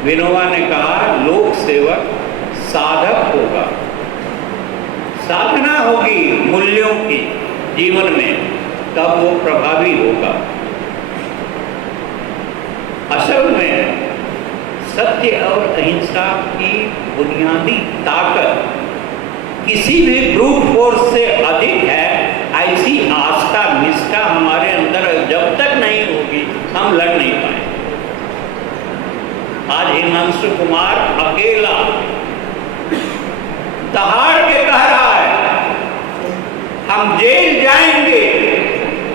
विनोबा ने कहा, लोक सेवक साधक होगा, साधना होगी मूल्यों की जीवन में, तब वो प्रभावी होगा। असल में सत्य और अहिंसा की बुनियादी ताकत किसी भी ब्रूट फोर्स से अधिक है। ऐसी आस्था निष्ठा हमारे अंदर जब तक नहीं होगी, हम लड़ नहीं पाएंगे। आज हिमांशु कुमार अकेला दहाड़ के कह रहा है, हम जेल जाएंगे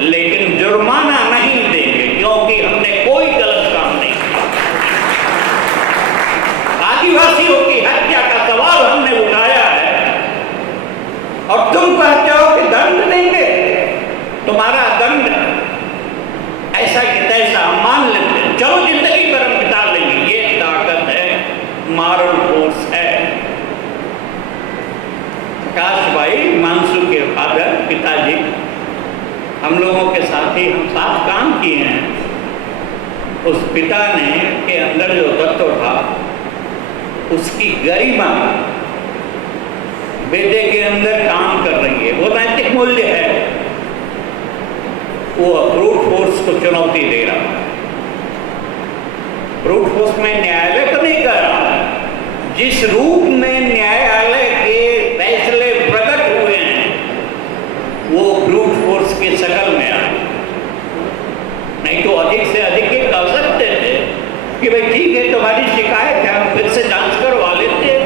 लेकिन जुर्माना नहीं देंगे, क्योंकि हमने कोई गलत काम नहीं किया। आदिवासियों की हत्या का सवाल हमने उठाया है और तुम कहते हो कि दंड देंगे। तुम्हारा दंड ऐसा कि तैसा हम मान लेते हैं, चलो जिंदगी भर हम बिता लेंगे। ये ताकत है, मॉरल फोर्स है। प्रकाश भाई मानसू के फादर, पिताजी, हम लोगों के साथ ही हम साथ काम किए हैं। उस पिता ने के अंदर जो तत्व था, उसकी गरिमा बेटे के अंदर काम कर रही है, वो नैतिक मूल्य है। वो ब्रूट फोर्स को चुनौती दे रहा है। ब्रूट फोर्स में न्यायालय तो नहीं कर रहा, जिस रूप में न्यायालय के फैसले प्रकट हुए हैं, वो ब्रूट फोर्स की शकल में आए। नहीं तो अधिक से अधिक ये कह सकते थे कि भाई ठीक है, तुम्हारी शिकायत है, हम फिर से जांच करवा लेते।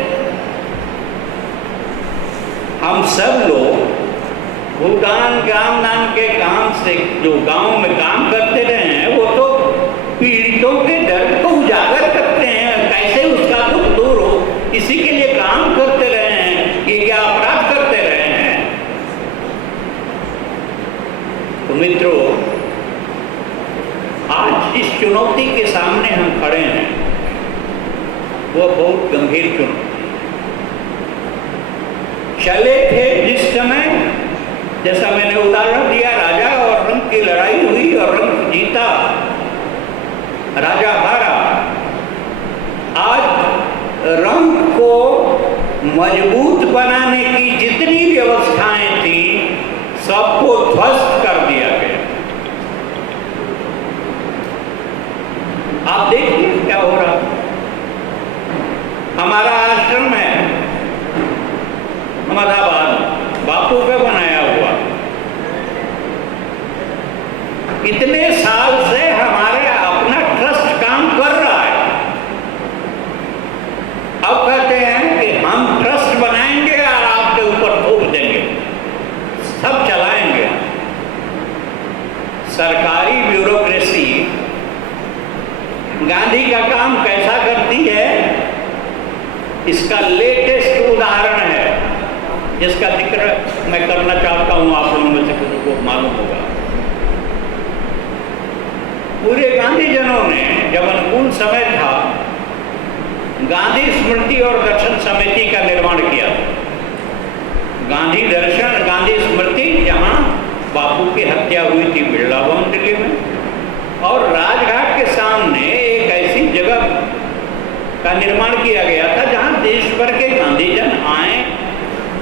हम सब लोग भूटान ग्राम नाम के काम से जो गांव में काम करते रहे हैं, वो तो पीड़ितों के दर्द को उजागर करते हैं, कैसे उसका दुख दूर हो, इसी के लिए काम करते रहे हैं। ये क्या अपराध करते रहे हैं? तो मित्रों, आज जिस चुनौती के सामने हम खड़े हैं, वो बहुत गंभीर चुनौती। चले थे जिस समय, जैसा मैंने उदाहरण दिया, राजा और रंग की लड़ाई हुई और रंग जीता, राजा हारा। आज रंग को मजबूत बनाने की जितनी व्यवस्थाएं थी, सबको ध्वस्त इतने साल से हमारे अपना ट्रस्ट काम कर रहा है। अब कहते हैं कि हम ट्रस्ट बनाएंगे और आपके ऊपर थोप देंगे, सब चलाएंगे। सरकारी ब्यूरोक्रेसी गांधी का काम कैसा करती है, इसका लेटेस्ट उदाहरण है, जिसका जिक्र मैं करना चाहता हूं, आप लोगों में से किसी को मालूम होगा। पूरे गांधीजनों ने जब अनुकूल समय था, गांधी स्मृति और दर्शन समिति का निर्माण किया। गांधी दर्शन, गांधी स्मृति, जहां बापू की हत्या हुई थी बिरला भवन दिल्ली में, और राजघाट के सामने एक ऐसी जगह का निर्माण किया गया था जहां देश भर के गांधीजन आए,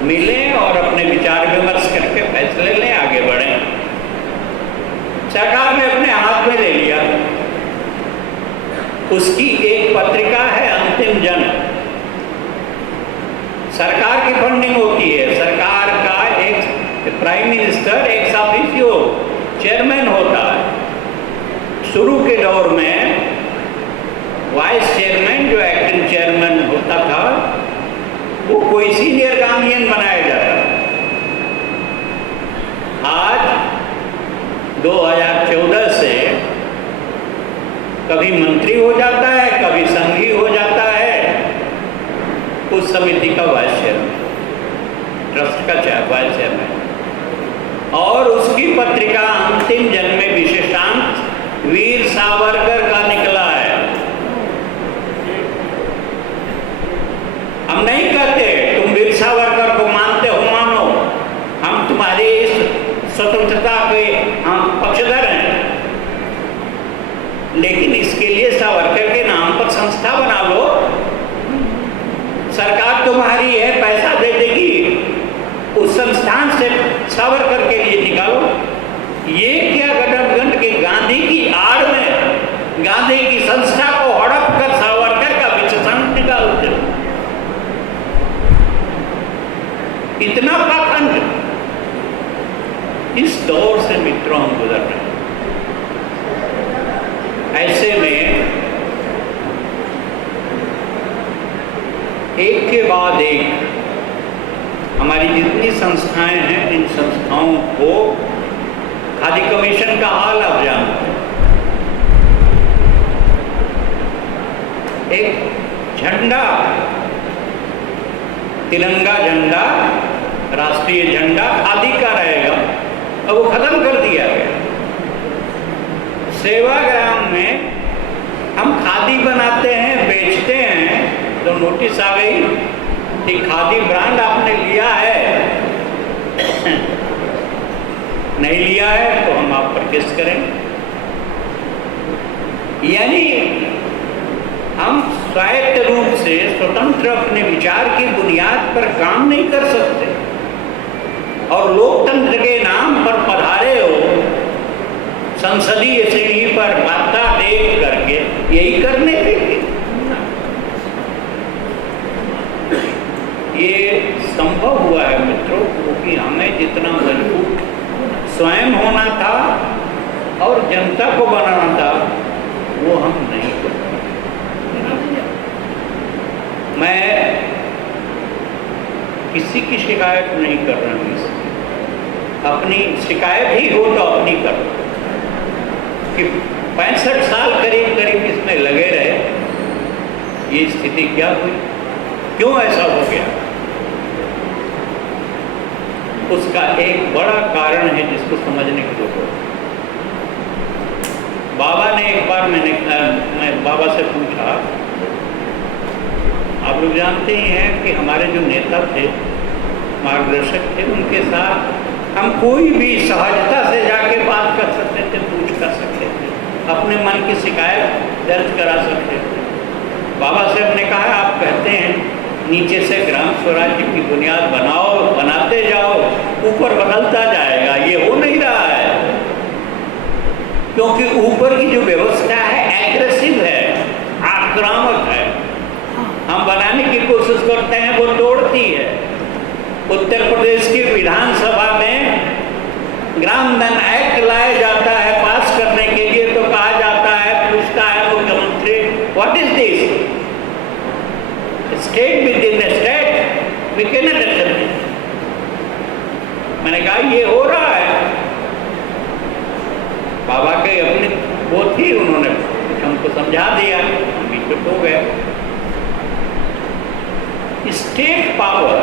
मिलें और अपने विचार विमर्श करके फैसले लें, आगे बढ़ें। सरकार ने अपने हाथ में ले लिया। उसकी एक पत्रिका है अंतिम जन। सरकार की फंडिंग होती है, सरकार का एक prime minister ex officio chairman होता है। शुरू के दौर में वाइस चेयरमैन, जो एक्टिंग चेयरमैन होता था, वो कोई सीनियर गांधीयन बनाया जाता। आज 2014 से कभी मंत्री हो जाता है, कभी संघी हो जाता है उस समिति का वाइस चेयरमैन, ट्रस्ट का वाइस चेयरमैन। और उसकी पत्रिका अंतिम जन में विशेषांक वीर सावरकर का निकला है। हम नहीं कहते तुम वीर सावरकर को मानते हो, मानो, हम तुम्हारी इस स्वतंत्रता के हम पक्षधर हैं, लेकिन इसके लिए सावरकर के नाम पर संस्था बना लो, सरकार तुम्हारी है, पैसा दे देगी, उस संस्थान से सावरकर के लिए निकालो। ये क्या गठबंधन के गांधी की आड़ में गांधी की संस्था को हड़प कर सावरकर का विशेषांक निकालते हो। इतना पाखंड इस दौर से मित्रों हम गुजर रहे हैं। ऐसे में एक के बाद एक हमारी जितनी संस्थाएं हैं, इन संस्थाओं को खादी कमीशन का हाल आप जानते हैं। एक झंडा, तिरंगा झंडा, राष्ट्रीय झंडा खादी का रहेगा, अब वो खत्म कर दिया गया। सेवाग्राम में हम खादी बनाते हैं, बेचते हैं, तो नोटिस आ गई कि खादी ब्रांड आपने लिया है, नहीं लिया है तो हम आप पर केस करेंगे। यानी हम स्वायत्त रूप से स्वतंत्र अपने विचार की बुनियाद पर काम नहीं कर सकते, और लोकतंत्र के नाम पर पधारे हो संसदीय सीढ़ी पर माता देख करके यही करने देंगे। ये संभव हुआ है मित्रों, क्योंकि हमें जितना मजबूत स्वयं होना था और जनता को बनाना था, वो हम नहीं कर पाए। मैं किसी की शिकायत नहीं कर रहा हूँ, अपनी शिकायत ही हो तो अपनी कर, कि 65 साल करीब करीब इसमें लगे रहे, ये स्थिति क्या हुई, क्यों ऐसा हो गया। उसका एक बड़ा कारण है जिसको समझने की जरूरत है। बाबा ने एक बार मैं बाबा से पूछा, आप लोग जानते ही हैं कि हमारे जो नेता थे, मार्गदर्शक थे, उनके साथ हम कोई भी सहजता से जाके बात कर सकते थे, पूछ कर सकते थे, अपने मन की शिकायत दर्ज करा सकते थे। बाबा से हमने कहा, आप कहते हैं नीचे से ग्राम स्वराज्य की बुनियाद बनाओ, बनाते जाओ, ऊपर बदलता जाएगा, ये हो नहीं रहा है, क्योंकि ऊपर की जो व्यवस्था है एग्रेसिव है, आक्रामक है। हम बनाने की कोशिश करते हैं, वो तोड़ती है। उत्तर प्रदेश की विधानसभा में ग्राम धन एक्ट लाया जाता है, पास ये हो रहा है। बाबा के अपनी वो थी, उन्होंने हमको समझा दिया, हम भी चुप हो गए। स्टेट पावर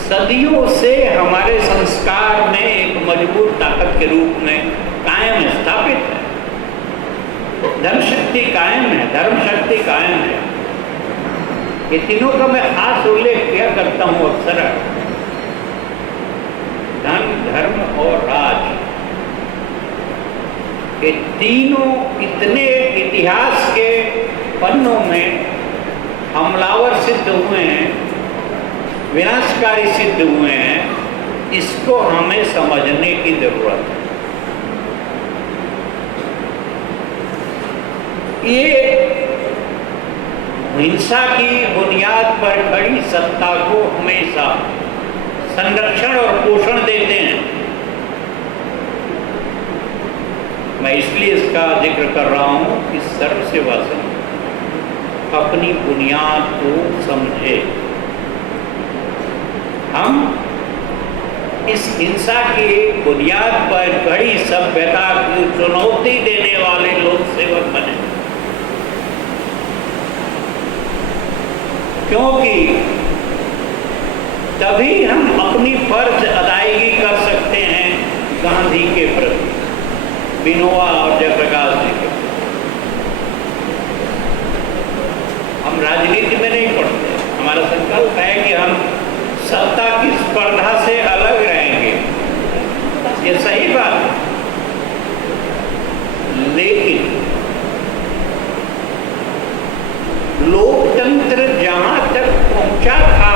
सदियों से हमारे संस्कार में एक मजबूत ताकत के रूप में कायम स्थापित है। धन शक्ति कायम है, धर्म शक्ति कायम है। ये तीनों का मैं खास उल्लेख किया करता हूँ अक्सर। धन, धर्म और राज, ये तीनों इतने इतिहास के पन्नों में हमलावर सिद्ध हुए हैं, विनाशकारी सिद्ध हुए हैं। इसको हमें समझने की जरूरत है। ये हिंसा की बुनियाद पर खड़ी सत्ता को हमेशा संरक्षण और पोषण देते हैं। मैं इसलिए इसका जिक्र कर रहा हूं कि सर्व सेवा संघ अपनी बुनियाद को समझे। हम इस हिंसा की बुनियाद पर खड़ी सभ्यता को चुनौती देने वाले लोक सेवक बने, क्योंकि तभी हम अपनी फर्ज अदायगी कर सकते हैं गांधी के प्रति, विनोबा और जयप्रकाश जी के। हम राजनीति में नहीं पड़ते। हमारा संकल्प है कि हम सत्ता की स्पर्धा से अलग रहेंगे, ये सही बात है। लेकिन लोकतंत्र जहां तक पहुंचा था,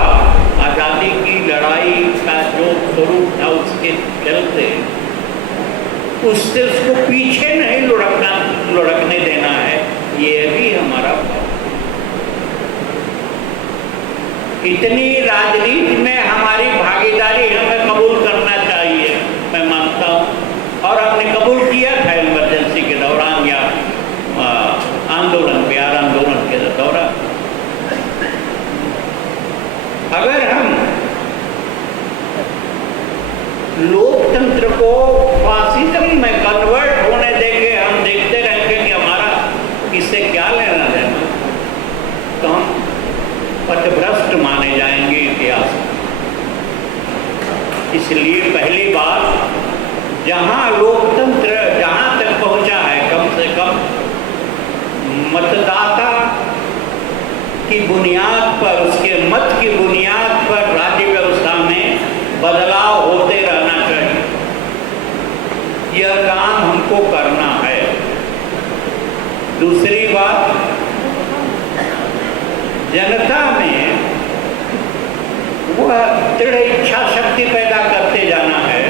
आजादी की लड़ाई का जो स्वरूप था, उसके चलते उससे उसको पीछे नहीं लुढ़कने देना है। ये भी हमारा इतनी राजनीति में हमारी भागीदारी हमें कबूल करना चाहिए, मैं मानता हूँ। और हमने कबूल किया था इमरजेंसी के दौरान या आंदोलन, बिहार आंदोलन के दौरान। अगर हम लोकतंत्र को फासिज्म में कन्वर्ट होने देंगे, हम देखते रहेंगे कि हमारा इससे क्या लेना देना, तो हम पथभ्रष्ट माने जाएंगे इतिहास में। इसलिए पहली बात, जहां लोकतंत्र जहां तक पहुंचा है, कम से कम मतदाता की बुनियाद पर, उसके मत की बुनियाद पर राज्य व्यवस्था में बदलाव होते रहना चाहिए। यह काम हमको करना है। दूसरी बात, जनता में वह दृढ़ इच्छा शक्ति पैदा करते जाना है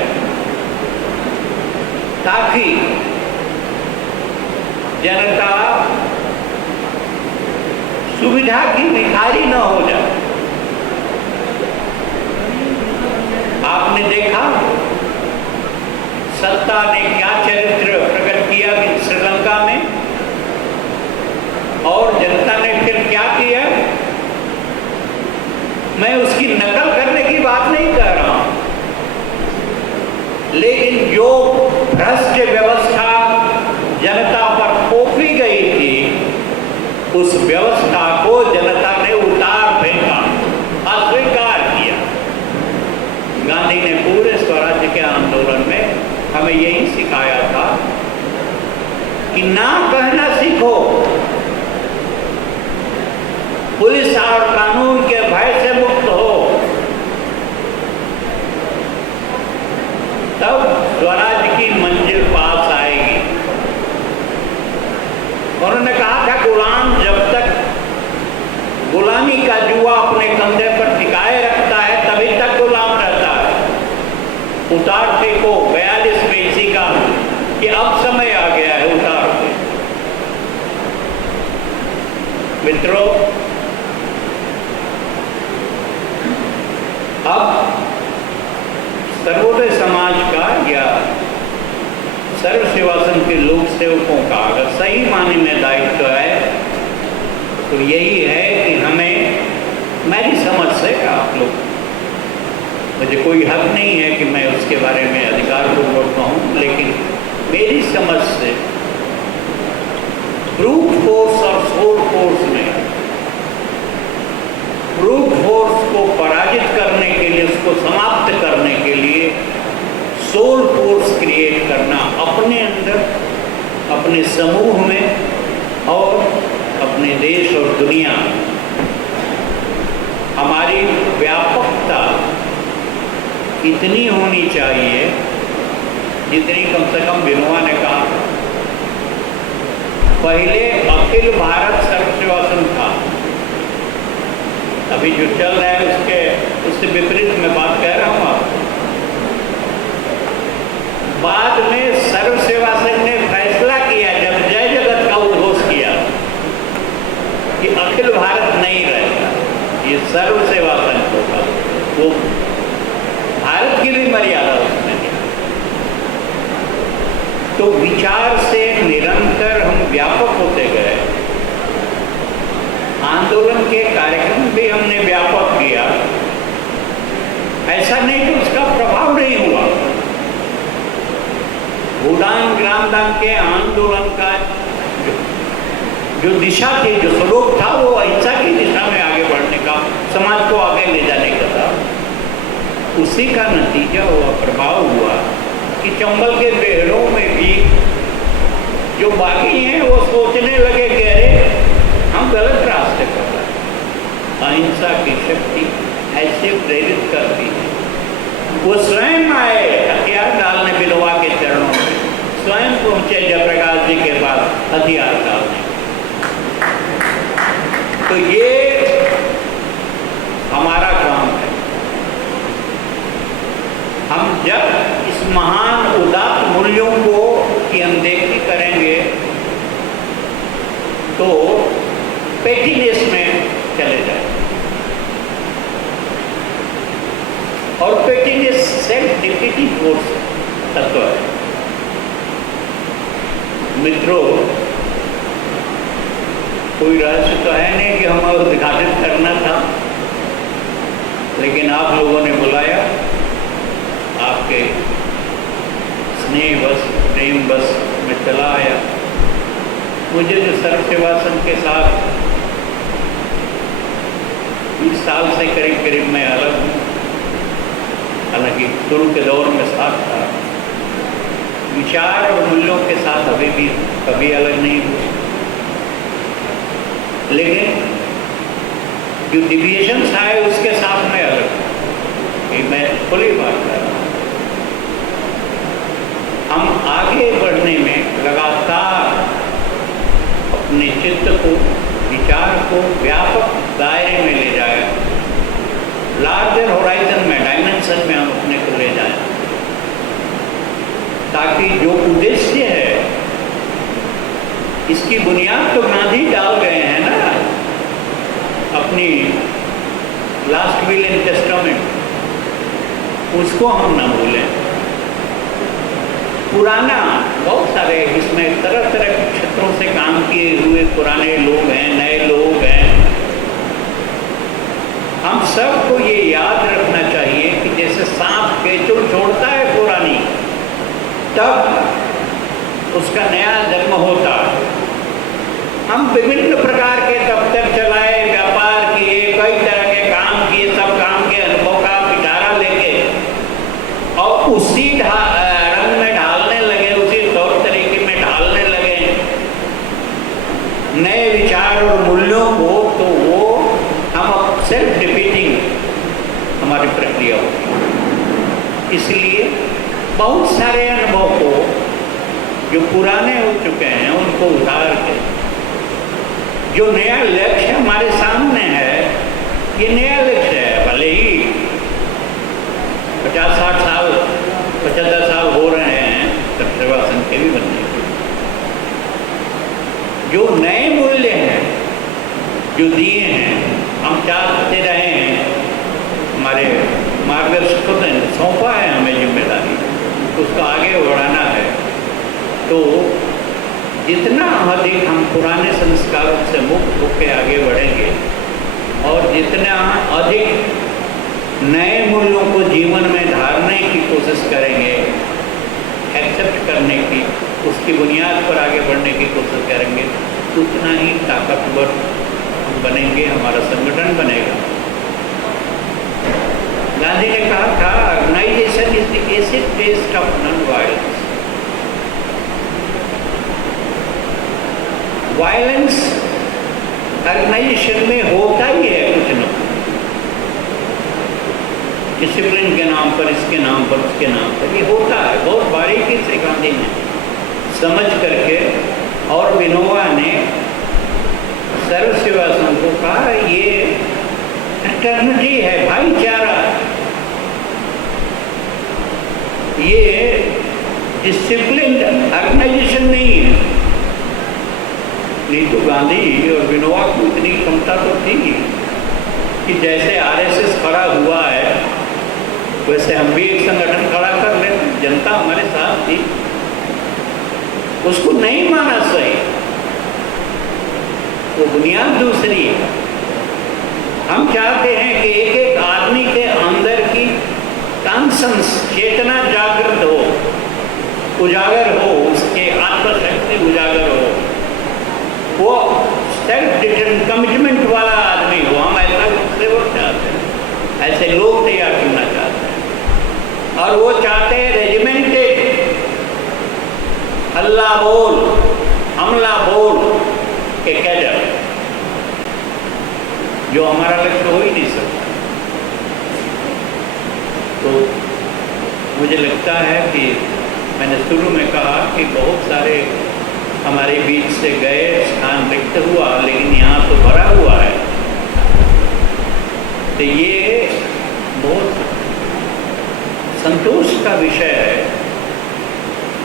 ताकि जनता सुविधा की भिखारी न हो जाए। आपने देखा सत्ता ने क्या चरित्र प्रकट किया श्रीलंका में, और जनता ने फिर क्या किया। मैं उसकी नकल करने की बात नहीं कर रहा हूं, लेकिन जो भ्रष्ट व्यवस्था जनता पर थोपी गई थी, उस व्यवस्था को जनता ने उतार फेंका, अस्वीकार किया। गांधी ने पूरे स्वराज्य के आंदोलन में हमें यही सिखाया था कि ना कहना सीखो, पुलिस और कानून के भय से मुक्त हो, तब स्वराज की मंजिल पास आएगी। उन्होंने कहा था, गुलाम जब तक गुलामी का जुआ अपने कंधे पर टिकाए रखता है, तभी तक गुलाम रहता है। उतार फेंको 42 में इसी का कि अब समय आ गया है, उतार फेंको। मित्रों, अब सर्वोदय समाज का या सर्व सेवा संघ के लोक सेवकों का अगर सही माने में दायित्व है, तो यही है कि हमें, मेरी समझ से आप लोग मुझे कोई हक नहीं है कि मैं उसके बारे में अधिकारपूर्वक कहूँ, लेकिन मेरी समझ से ब्रूट फोर्स और सोल फोर्स में ब्रूट फोर्स को पराजित करने के लिए, उसको समाप्त करने के लिए सोल फोर्स क्रिएट करना अपने अंदर, अपने समूह में और अपने देश और दुनिया में हमारी व्यापकता इतनी होनी चाहिए जितनी कम से कम बिनोआ ने कहा। पहले अखिल भारत सर्व सेवा संघ था, अभी जो चल रहा है उससे विपरीत मैं बात कह रहा हूँ आपको। बाद में सर्व सेवा संघ ने फैसला किया, जब जय जगत का उद्घोष किया, कि अखिल भारत नहीं रहेगा, ये सर्व सेवा संघ होगा। वो भारत की भी मर्यादा उसमें है। तो विचार से निरंतर हम व्यापक होते गए। आंदोलन के कार्यक्रम भी हमने व्यापक किया, ऐसा नहीं कि उसका प्रभाव नहीं हुआ। भूदान ग्रामदान के आंदोलन का जो दिशा थी, जो स्वरूप था, वो अहिंसा की दिशा में आगे बढ़ने का, समाज को आगे ले जाने का था। उसी का नतीजा हुआ, प्रभाव हुआ कि चंबल के बेहड़ों में भी जो बाकी हैं वो सोचने लगे कि अरे हम गलत रास्ते पर हैं। अहिंसा की शक्ति ऐसे प्रेरित करती है। वो स्वयं आए हथियार डालने बिनोआ के चरणों में, स्वयं पहुंचे जयप्रकाश जी के पास हथियार डालने। तो ये हमारा काम है। हम जब इस महान उदात्त मूल्यों को की अनदेखी करेंगे तो पेटीनेस में चले जाए, और पेटीनेस सेल्फ डिफीटिंग फोर्स तत्व है। मित्रों, कोई रहस्य तो है नहीं कि हमें उद्घाटित करना था, लेकिन आप लोगों ने बुलाया, आपके स्नेह बस, प्रेम बस में चला आया। मुझे जो सर्व सेवा संघ के साथ 20 साल से करीब मैं अलग हूँ, हालांकि शुरू के दौर में साथ था, विचार और मूल्यों के साथ अभी भी कभी अलग नहीं हुए, लेकिन जो डिविएशंस आए उसके साथ मैं अलग हूँ। ये मैं खुली बात कर रहा हूँ। हम आगे बढ़ने में लगातार अपने चित्त को, विचार को व्यापक दायरे में ले जाए, लार्जर होराइजन में, डायमेंशन में हम अपने को ले जाएं, ताकि जो उद्देश्य है, इसकी बुनियाद तो गांधी डाल गए हैं ना अपनी लास्ट विल एंड टेस्टामेंट, उसको हम ना भूलें। पुराना बहुत सारे इसमें तरह तरह के क्षेत्रों से काम किए हुए पुराने लोग हैं, नए लोग हैं। हम सबको ये याद रखना चाहिए कि जैसे सांप केचुल छोड़ता है पुरानी, तब उसका नया जन्म होता है। हम विभिन्न प्रकार के दफ्तर चलाए, व्यापार किए, कई तरह के काम किए, सब काम के अनुभव का पिटारा लेके और उसी रंग में ढालने लगे, उसी तौर तरीके में ढालने लगे नए विचार और मूल्यों को, तो वो हम सेल्फ डिफीटिंग हमारी प्रक्रिया होगी। इसलिए बहुत सारे अनुभव को जो पुराने हो चुके हैं उनको उतार के जो नया लक्ष्य हमारे सामने है, ये नया लक्ष्य है। भले ही 50-60 साल 75 साल हो रहे हैं सर्व सेवा संघ के भी बनने के, जो नए मूल्य हैं जो दिए हैं, हम चाहते रहे हैं, हमारे मार्गदर्शकों ने सौंपा है हमें जिम्मेदारी, उसको आगे बढ़ाना है। तो जितना अधिक हम पुराने संस्कारों से मुक्त होकर आगे बढ़ेंगे और जितना अधिक नए मूल्यों को जीवन में धारने की कोशिश करेंगे, एक्सेप्ट करने की, उसकी बुनियाद पर आगे बढ़ने की कोशिश करेंगे, उतना ही ताकतवर हम बनेंगे, हमारा संगठन बनेगा। गांधी ने कहा था, organisation is the acid test of non violence. Violence organisation में होता ही है कुछ न कुछ, डिसिप्लिन के नाम पर, इसके नाम पर, उसके नाम पर, ये होता है। बहुत बारीकी से गांधी ने समझ करके, और विनोबा ने सर्व सेवा संघ को कहा, ये फ्रेटर्निटी है, भाईचारा, ये डिसिप्लिन ऑर्गेनाइजेशन नहीं है। नहीं तो गांधी और विनोबा को इतनी क्षमता तो थी कि जैसे आरएसएस खड़ा हुआ है वैसे हम भी एक संगठन खड़ा कर लेते। जनता हमारे साथ थी, उसको नहीं माना सही, वो बुनियाद दूसरी है। हम चाहते हैं कि एक एक आदमी के अंदर की कॉन्शंस, चेतना जागृत हो, उजागर हो, उसके आत्मशक्ति उजागर हो, वो सेल्फ डिटर्मिनेशन कमिटमेंट वाला आदमी हो। हम ऐसा सेवक चाहते हैं, ऐसे लोग तैयार करना चाहते हैं। और वो चाहते हैं रेजिमेंटेड, हल्ला बोल, हमला बोल के कैडर, जो हमारा लक्ष्य हो ही नहीं सकता। तो मुझे लगता है कि मैंने शुरू में कहा कि बहुत सारे हमारे बीच से गए, स्थान रिक्त हुआ, लेकिन यहाँ तो भरा हुआ है। तो ये बहुत संतोष का विषय है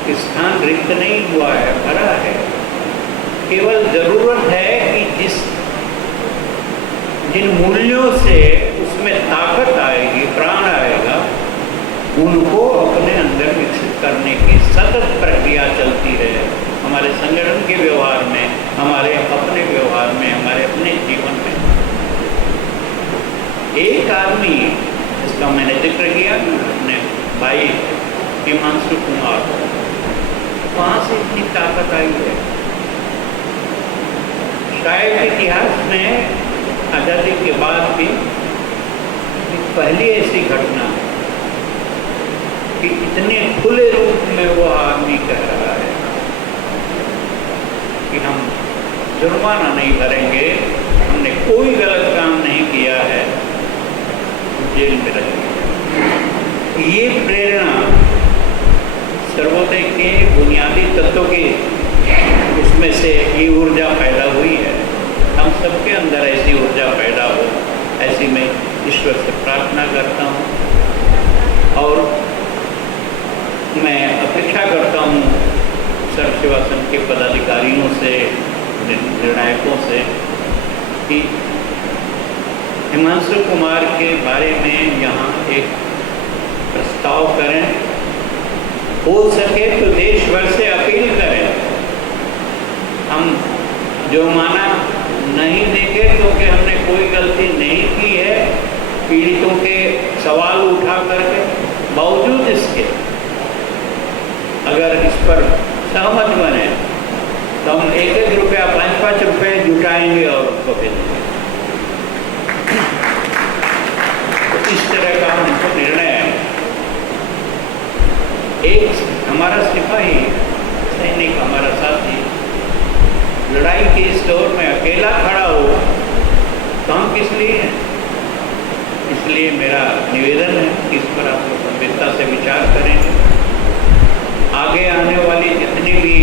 कि स्थान रिक्त नहीं हुआ है, भरा है। केवल ज़रूरत है कि जिन मूल्यों से उसमें ताकत आएगी, प्राण आएगा, उनको अपने अंदर विकसित करने की सतत प्रक्रिया चलती रहे, हमारे संगठन के व्यवहार में, हमारे अपने व्यवहार में, हमारे अपने जीवन में। एक आदमी जिसका मैंने जिक्र किया, अपने भाई हिमांशु कुमार, वहाँ से इतनी ताकत आई है। शायद इतिहास में आज़ादी के बाद भी पहली ऐसी घटना कि इतने खुले रूप में वो आदमी कह रहा है कि हम जुर्माना नहीं भरेंगे, हमने कोई गलत काम नहीं किया है, जेल में रहेंगे। ये प्रेरणा सर्वोदय के बुनियादी तत्वों की उसमें से ये ऊर्जा पैदा हुई है। हम सबके अंदर ऐसी ऊर्जा पैदा हो, ऐसी मैं ईश्वर से प्रार्थना करता हूँ। और मैं अपेक्षा करता हूँ सर्व सेवा संघ के पदाधिकारियों से, निर्णायकों से, कि हिमांशु कुमार के बारे में यहाँ एक प्रस्ताव करें, हो सके तो देश भर से अपील करें। हम जुर्माना नहीं देंगे क्योंकि हमने कोई गलती नहीं की है, पीड़ितों के सवाल उठा करके, बावजूद इसके अगर इस पर सहमत बने तो हम 1-1 रुपया, 5-5 रुपये जुटाएंगे और उसको भेजेंगे। तो इस तरह का हमको निर्णय है। एक हमारा सिपाही सैनिक, हमारा साथी लड़ाई के इस दौर में अकेला खड़ा हो तो हम किस लिए हैं? इसलिए मेरा निवेदन है कि इस पर आप लोग गंभीरता से विचार करें। आगे आने वाली जितनी भी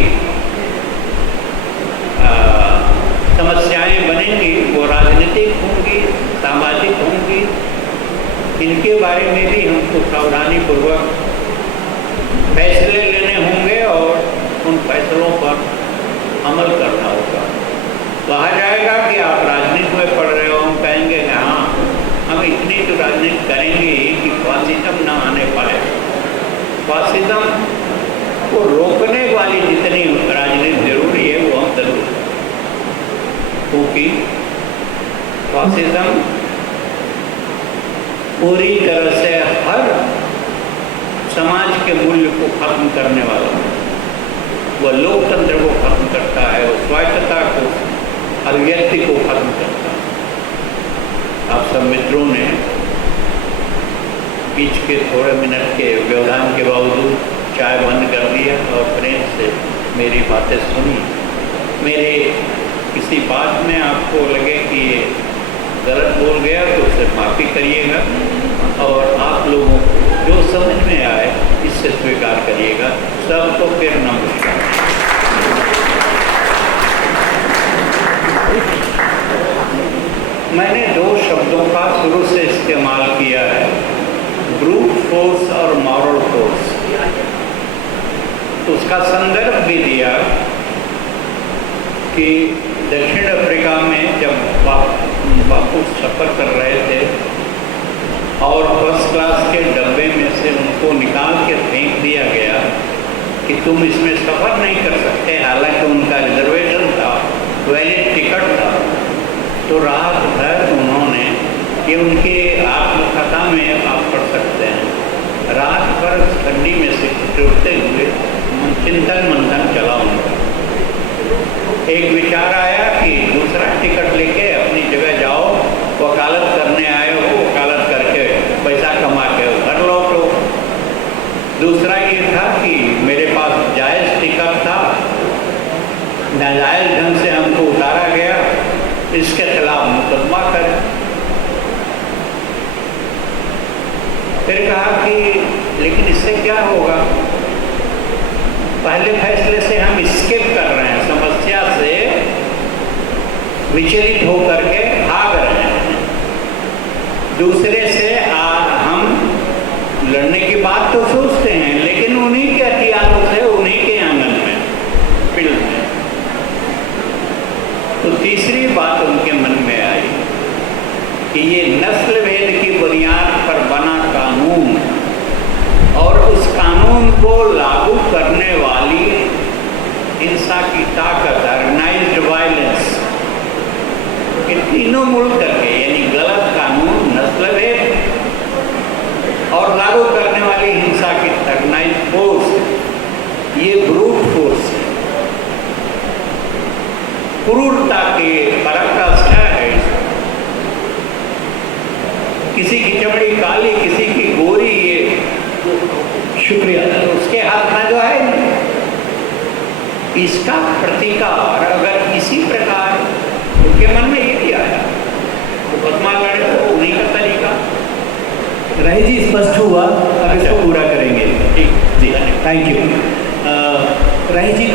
समस्याएं बनेंगी वो राजनीतिक होंगी, सामाजिक होंगी, इनके बारे में भी हमको सावधानीपूर्वक फैसले लेने होंगे और उन फैसलों पर अमल करना होगा। कहा जाएगा कि आप राजनीति में पढ़ रहे हो, हम कहेंगे कि हाँ, हम इतनी तो राजनीति करेंगे कि फासिज्म ना आने पाए। फासिज्म को रोकने वाली जितनी राजनीति जरूरी है वो हम जरूर, क्योंकि फासिज्म पूरी तरह से हर समाज के मूल्य को खत्म करने वाला, वह लोकतंत्र को खत्म करता है, वो स्वायत्तता को, अभिव्यक्ति को खत्म करता है। आप सब मित्रों ने बीच के थोड़े मिनट के व्यवधान के बावजूद चाय बंद कर दिया और प्रेम से मेरी बातें सुनी। मेरे किसी बात में आपको लगे कि ये गलत बोल गया तो उससे माफ़ी करिएगा, और आप लोगों को जो समझ में आए इससे स्वीकार करिएगा। सबको फिर नमस्कार। मैंने दो शब्दों का शुरू से इस्तेमाल किया है, ब्रूट फोर्स और मॉरल फोर्स। तो उसका संदर्भ भी दिया कि दक्षिण अफ्रीका में जब बापू सफ़र कर रहे थे और फर्स्ट क्लास के डब्बे में से उनको निकाल के फेंक दिया गया कि तुम इसमें सफ़र नहीं कर सकते, हालांकि उनका रिजर्वेशन था, वैलिड टिकट था। तो रात भर उन्होंने, ये उनके आत्मकथा में आप पढ़ सकते हैं, रात भर ठंडी में से टूटते हुए चिंतन मंथन चला उनका। एक विचार आया कि दूसरा टिकट लेके अपनी जगह जाओ, वकालत करने आए हो, वकालत करके पैसा कमा के घर लौटो। दूसरा ये था कि मेरे पास जायज़ टिकट था, नाजायज़ ढंग से हमको उतारा गया, इसके खिलाफ मुकदमा करें। फिर कहा कि लेकिन इससे क्या होगा, पहले फैसले से हम स्केप कर रहे हैं, समस्या से विचलित होकर के भाग रहे हैं। दूसरे से हम लड़ने की बात तो सोचते हैं, लेकिन उन्हीं के हथियारों से, उन्हीं के आंगन में, फील्ड में। तो तीसरी बात उनके मन में आई कि ये नस्ल भेद की बुनियाद पर बना कानून और उस कानून को लागू करने वाली हिंसा की ताकत, ऑर्गेनाइज्ड वायलेंस, इन तीनों मिल करके, यानी गलत कानून, नस्ल भेद और लागू करने वाली हिंसा की ऑर्गेनाइज्ड फोर्स, ये ब्रूट फोर्स है, क्रूरता की पराकाष्ठा है। किसी की चमड़ी काली, किसी की गोरी, ये शुक्रिया, उसके हाथ में जो है इसका प्रतिकार, अगर इसी प्रकार उनके मन में ये भी आया तो मुकदमा लड़े तो उन्हीं का तरीका। राही जी स्पष्ट हुआ, अब इसको पूरा करेंगे। ठीक जी, थैंक यू। Rahi ji